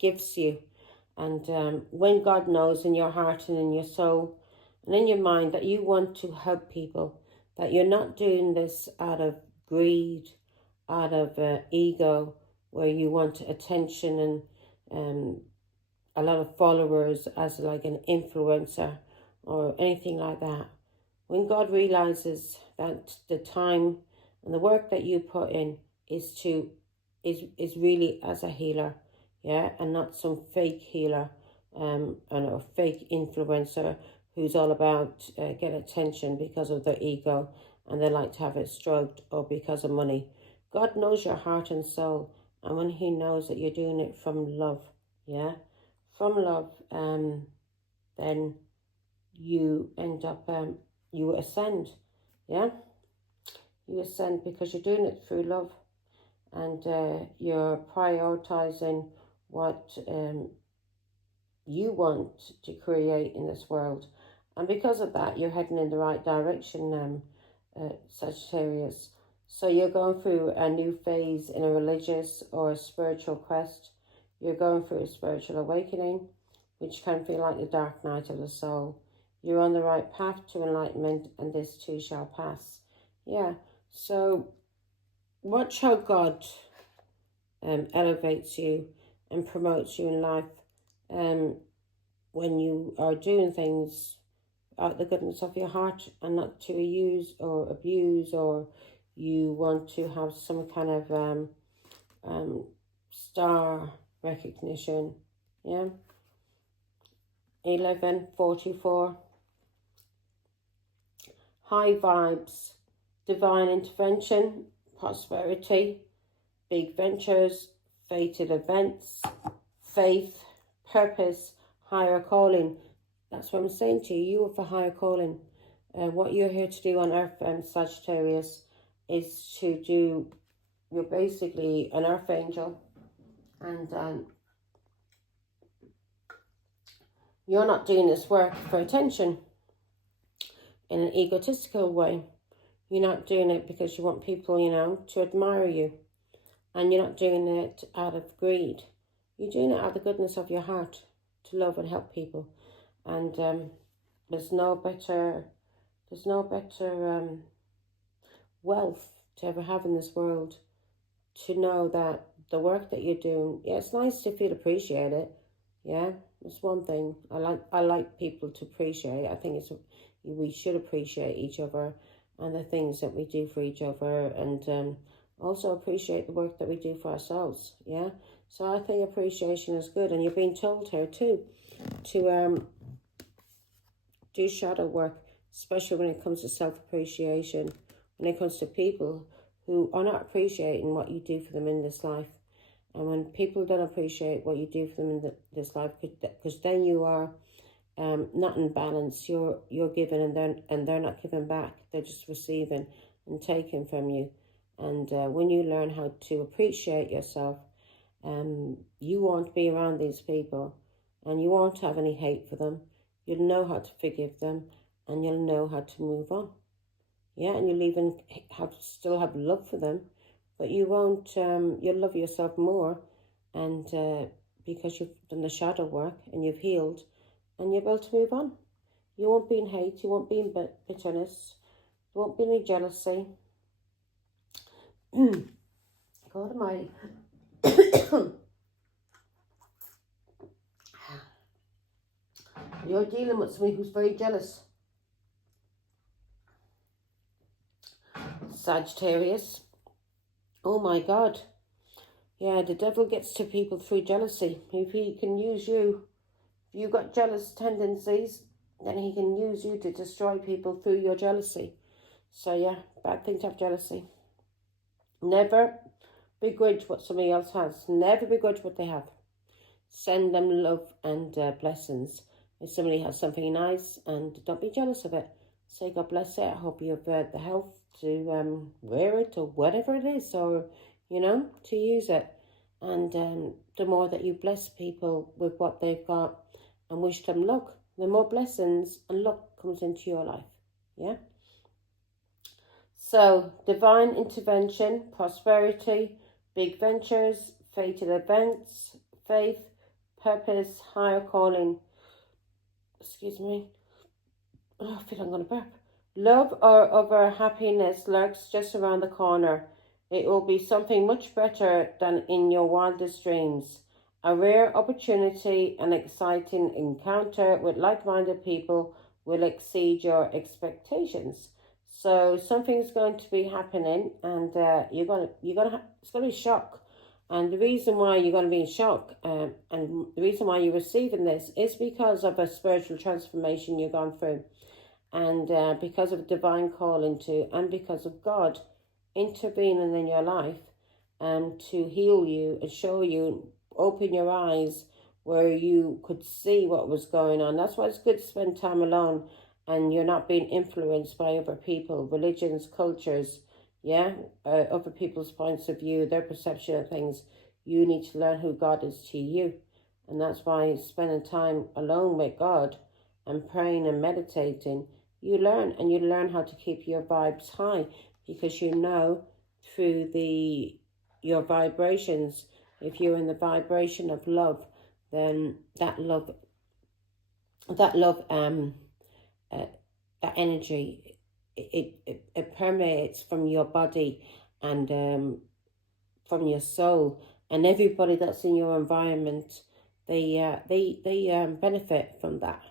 gives you. And when God knows in your heart and in your soul and in your mind that you want to help people, that you're not doing this out of greed, out of ego, where you want attention and a lot of followers as like an influencer or anything like that. When God realizes that the time and the work that you put in is really as a healer, yeah, and not some fake healer, and a fake influencer who's all about get attention because of their ego and they like to have it stroked or because of money. God knows your heart and soul, and when He knows that you're doing it from love, yeah, from love, then you end up you ascend, yeah, you ascend because you're doing it through love, and you're prioritizing what you want to create in this world, And because of that, you're heading in the right direction, Sagittarius. So you're going through a new phase in a religious or a spiritual quest. You're going through a spiritual awakening, which can feel like the dark night of the soul. You're on the right path to enlightenment, and this too shall pass. Yeah, so watch how God elevates you and promotes you in life when you are doing things out the goodness of your heart and not to use or abuse, or you want to have some kind of star recognition. Yeah. 11:44. High vibes, divine intervention, prosperity, big ventures, fated events, faith, purpose, higher calling. That's what I'm saying to you. You are for higher calling. What you're here to do on earth, Sagittarius, is to do, you're basically an earth angel, and you're not doing this work for attention in an egotistical way. You're not doing it because you want people, to admire you. And you're not doing it out of greed. You're doing it out of the goodness of your heart to love and help people. And there's no better wealth to ever have in this world, to know that the work that you're doing, yeah, it's nice to feel appreciated. Yeah, that's one thing. I like people to appreciate. I think we should appreciate each other and the things that we do for each other, and also appreciate the work that we do for ourselves. Yeah, so I think appreciation is good, and you're being told here too to do shadow work, especially when it comes to self-appreciation, when it comes to people who are not appreciating what you do for them in this life. And when people don't appreciate what you do for them in this life, because then you are not in balance. You're giving, and they're not giving back. They're just receiving and taking from you. And when you learn how to appreciate yourself, you won't be around these people, and you won't have any hate for them. You'll know how to forgive them, and you'll know how to move on. Yeah, and you'll even still have love for them, but you won't. You'll love yourself more, and because you've done the shadow work and you've healed, and you're able to move on. You won't be in hate. You won't be in bitterness. There won't be any jealousy. God Almighty. You're dealing with somebody who's very jealous. Sagittarius. Oh my God. Yeah, the devil gets to people through jealousy. If he can use you, if you've got jealous tendencies, then he can use you to destroy people through your jealousy. So yeah, bad thing to have jealousy. Never begrudge what somebody else has. Never begrudge what they have. Send them love and blessings. If somebody has something nice, and don't be jealous of it. Say, God bless it. I hope you have the health to wear it, or whatever it is, or, to use it. And the more that you bless people with what they've got and wish them luck, the more blessings and luck comes into your life. Yeah? So, divine intervention, prosperity, big ventures, fated events, faith, purpose, higher calling. Excuse me. Oh, I feel I'm going to burp. Love or other happiness lurks just around the corner. It will be something much better than in your wildest dreams. A rare opportunity, an exciting encounter with like-minded people will exceed your expectations. So something's going to be happening, and it's going to be shock. And the reason why you're going to be in shock, and the reason why you're receiving this, is because of a spiritual transformation you've gone through, and because of a divine calling to, and because of God intervening in your life, to heal you and show you, open your eyes where you could see what was going on. That's why it's good to spend time alone, and you're not being influenced by other people, religions, cultures, other people's points of view, their perception of things. You need to learn who God is to you. And that's why spending time alone with God and praying and meditating, you learn, and you learn how to keep your vibes high, because you know through your vibrations, if you're in the vibration of love, then that energy, it permeates from your body and from your soul, and everybody that's in your environment, they benefit from that,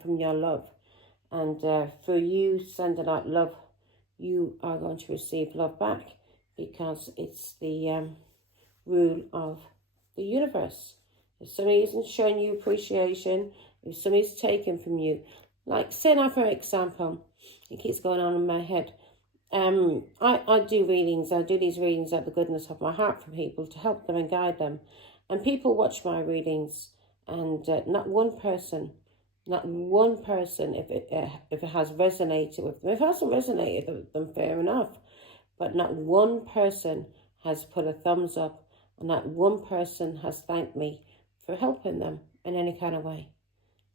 from your love. And through you sending out love, you are going to receive love back, because it's the rule of the universe. If somebody isn't showing you appreciation, if somebody's taken from you, like say now for example, it keeps going on in my head. I do readings. I do these readings out of the goodness of my heart for people to help them and guide them. And people watch my readings, and not one person, if it has resonated with them. If it hasn't resonated with them, fair enough. But not one person has put a thumbs up, and not one person has thanked me for helping them in any kind of way.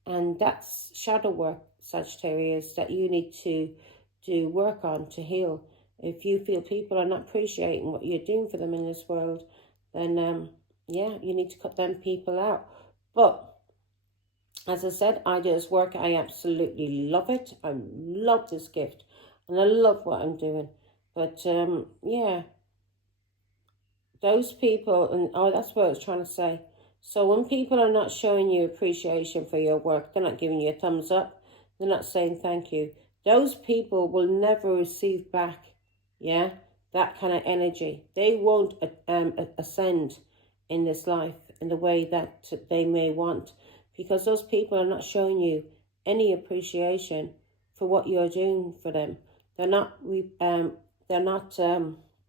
And that's shadow work, Sagittarius, that you need to work on to heal. If you feel people are not appreciating what you're doing for them in this world, then you need to cut them people out. But as I said, I do this work. I absolutely love it. I love this gift, and I love what I'm doing. But those people, and that's what I was trying to say. So when people are not showing you appreciation for your work, they're not giving you a thumbs up, they're not saying thank you, those people will never receive back, that kind of energy. They won't ascend in this life in the way that they may want, because those people are not showing you any appreciation for what you're doing for them. They're not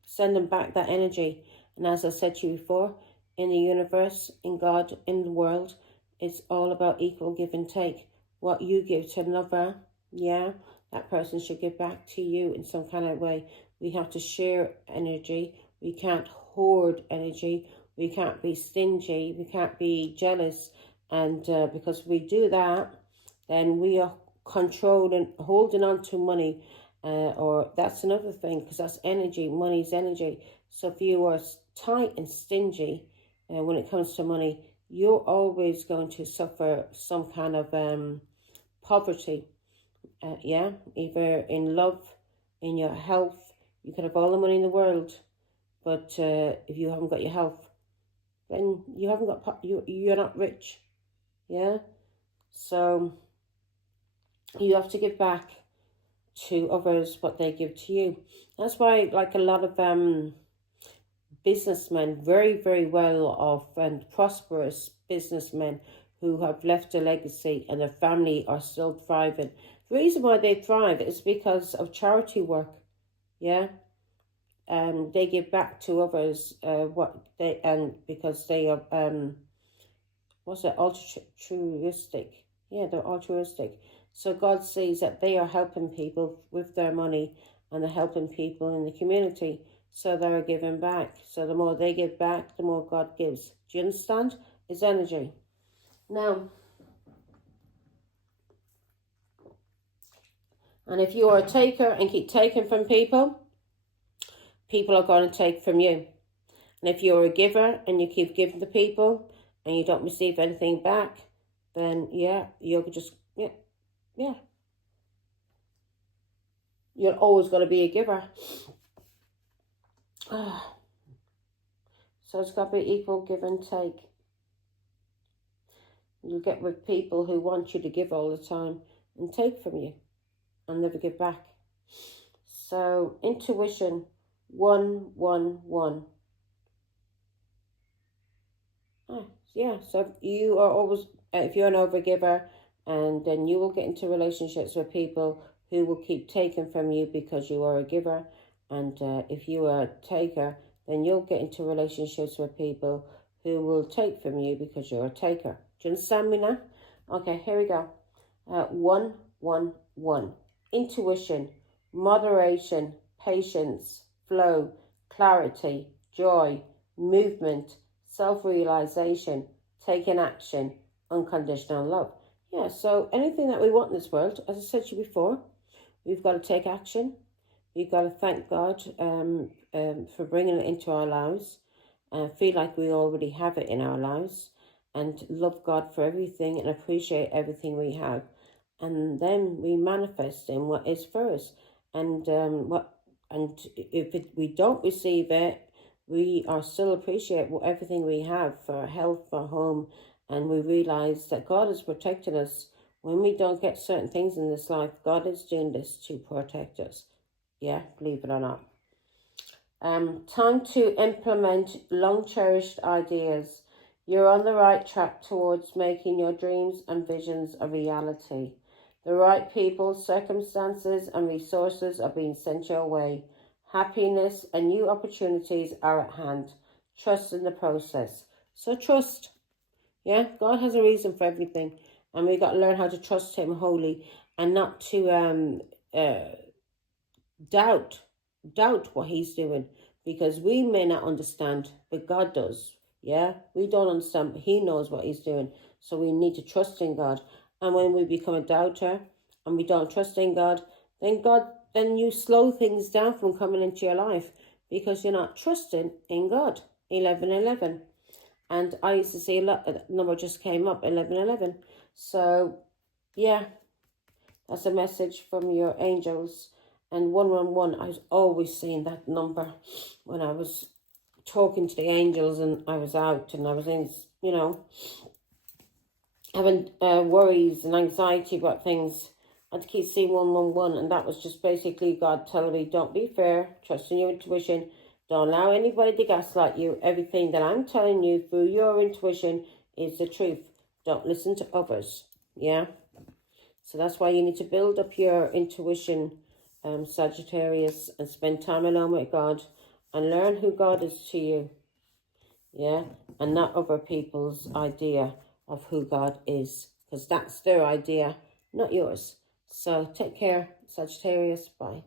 sending back that energy. And as I said to you before, in the universe, in God, in the world, it's all about equal give and take. What you give to another, that person should give back to you in some kind of way. We have to share energy. We can't hoard energy. We can't be stingy. We can't be jealous. And because we do that, then we are controlling, holding on to money. Or that's another thing, because that's energy. Money's energy. So if you are tight and stingy when it comes to money, you're always going to suffer some kind of poverty. Either in love, in your health. You can have all the money in the world, but if you haven't got your health, then you haven't got you're not rich. So you have to give back to others what they give to you. That's why, like a lot of businessmen, very, very well off and prosperous businessmen who have left a legacy and their family are still thriving. The reason why they thrive is because of charity work. They give back to others because they are altruistic. They're altruistic. So God sees that they are helping people with their money, and they're helping people in the community. So they're giving back. So the more they give back, the more God gives. Do you understand? It's energy. Now, and if you are a taker and keep taking from people, people are going to take from you. And if you're a giver and you keep giving to people and you don't receive anything back, then you're just, you're always going to be a giver. So it's got to be equal give and take. You get with people who want you to give all the time and take from you and never give back. So intuition, 111. So you are always, if you're an overgiver, and then you will get into relationships with people who will keep taking from you because you are a giver. And if you are a taker, then you'll get into relationships with people who will take from you because you're a taker. Do you understand me now? Okay, here we go. 111. Intuition, moderation, patience, flow, clarity, joy, movement, self-realization, taking action, unconditional love. Yeah, so anything that we want in this world, as I said to you before, we've got to take action. We've got to thank God for bringing it into our lives, feel like we already have it in our lives, and love God for everything and appreciate everything we have. And then we manifest in what is for us. And we don't receive it, we are still appreciate everything we have for our health, for our home, and we realize that God is protecting us. When we don't get certain things in this life, God is doing this to protect us. Yeah, believe it or not. Time to implement long-cherished ideas. You're on the right track towards making your dreams and visions a reality. The right people, circumstances, and resources are being sent your way. Happiness and new opportunities are at hand. Trust in the process. So trust. Yeah, God has a reason for everything. And we got to learn how to trust him wholly and not to doubt what he's doing, because we may not understand, but God does. Yeah, we don't understand, but he knows what he's doing. So we need to trust in God. And when we become a doubter and we don't trust in God, then you slow things down from coming into your life because you're not trusting in God. 11:11. And I used to see a lot, that number just came up, 11:11. So yeah, that's a message from your angels. And 111, I was always seeing that number when I was talking to the angels and I was out and I was in, having worries and anxiety about things. I'd keep seeing 111, and that was just basically God telling me, don't be fair, trust in your intuition, don't allow anybody to gaslight you. Everything that I'm telling you through your intuition is the truth. Don't listen to others. Yeah? So that's why you need to build up your intuition, Sagittarius, and spend time alone with God and learn who God is to you. Yeah? And not other people's idea of who God is, because that's their idea, not yours. So take care, Sagittarius. Bye.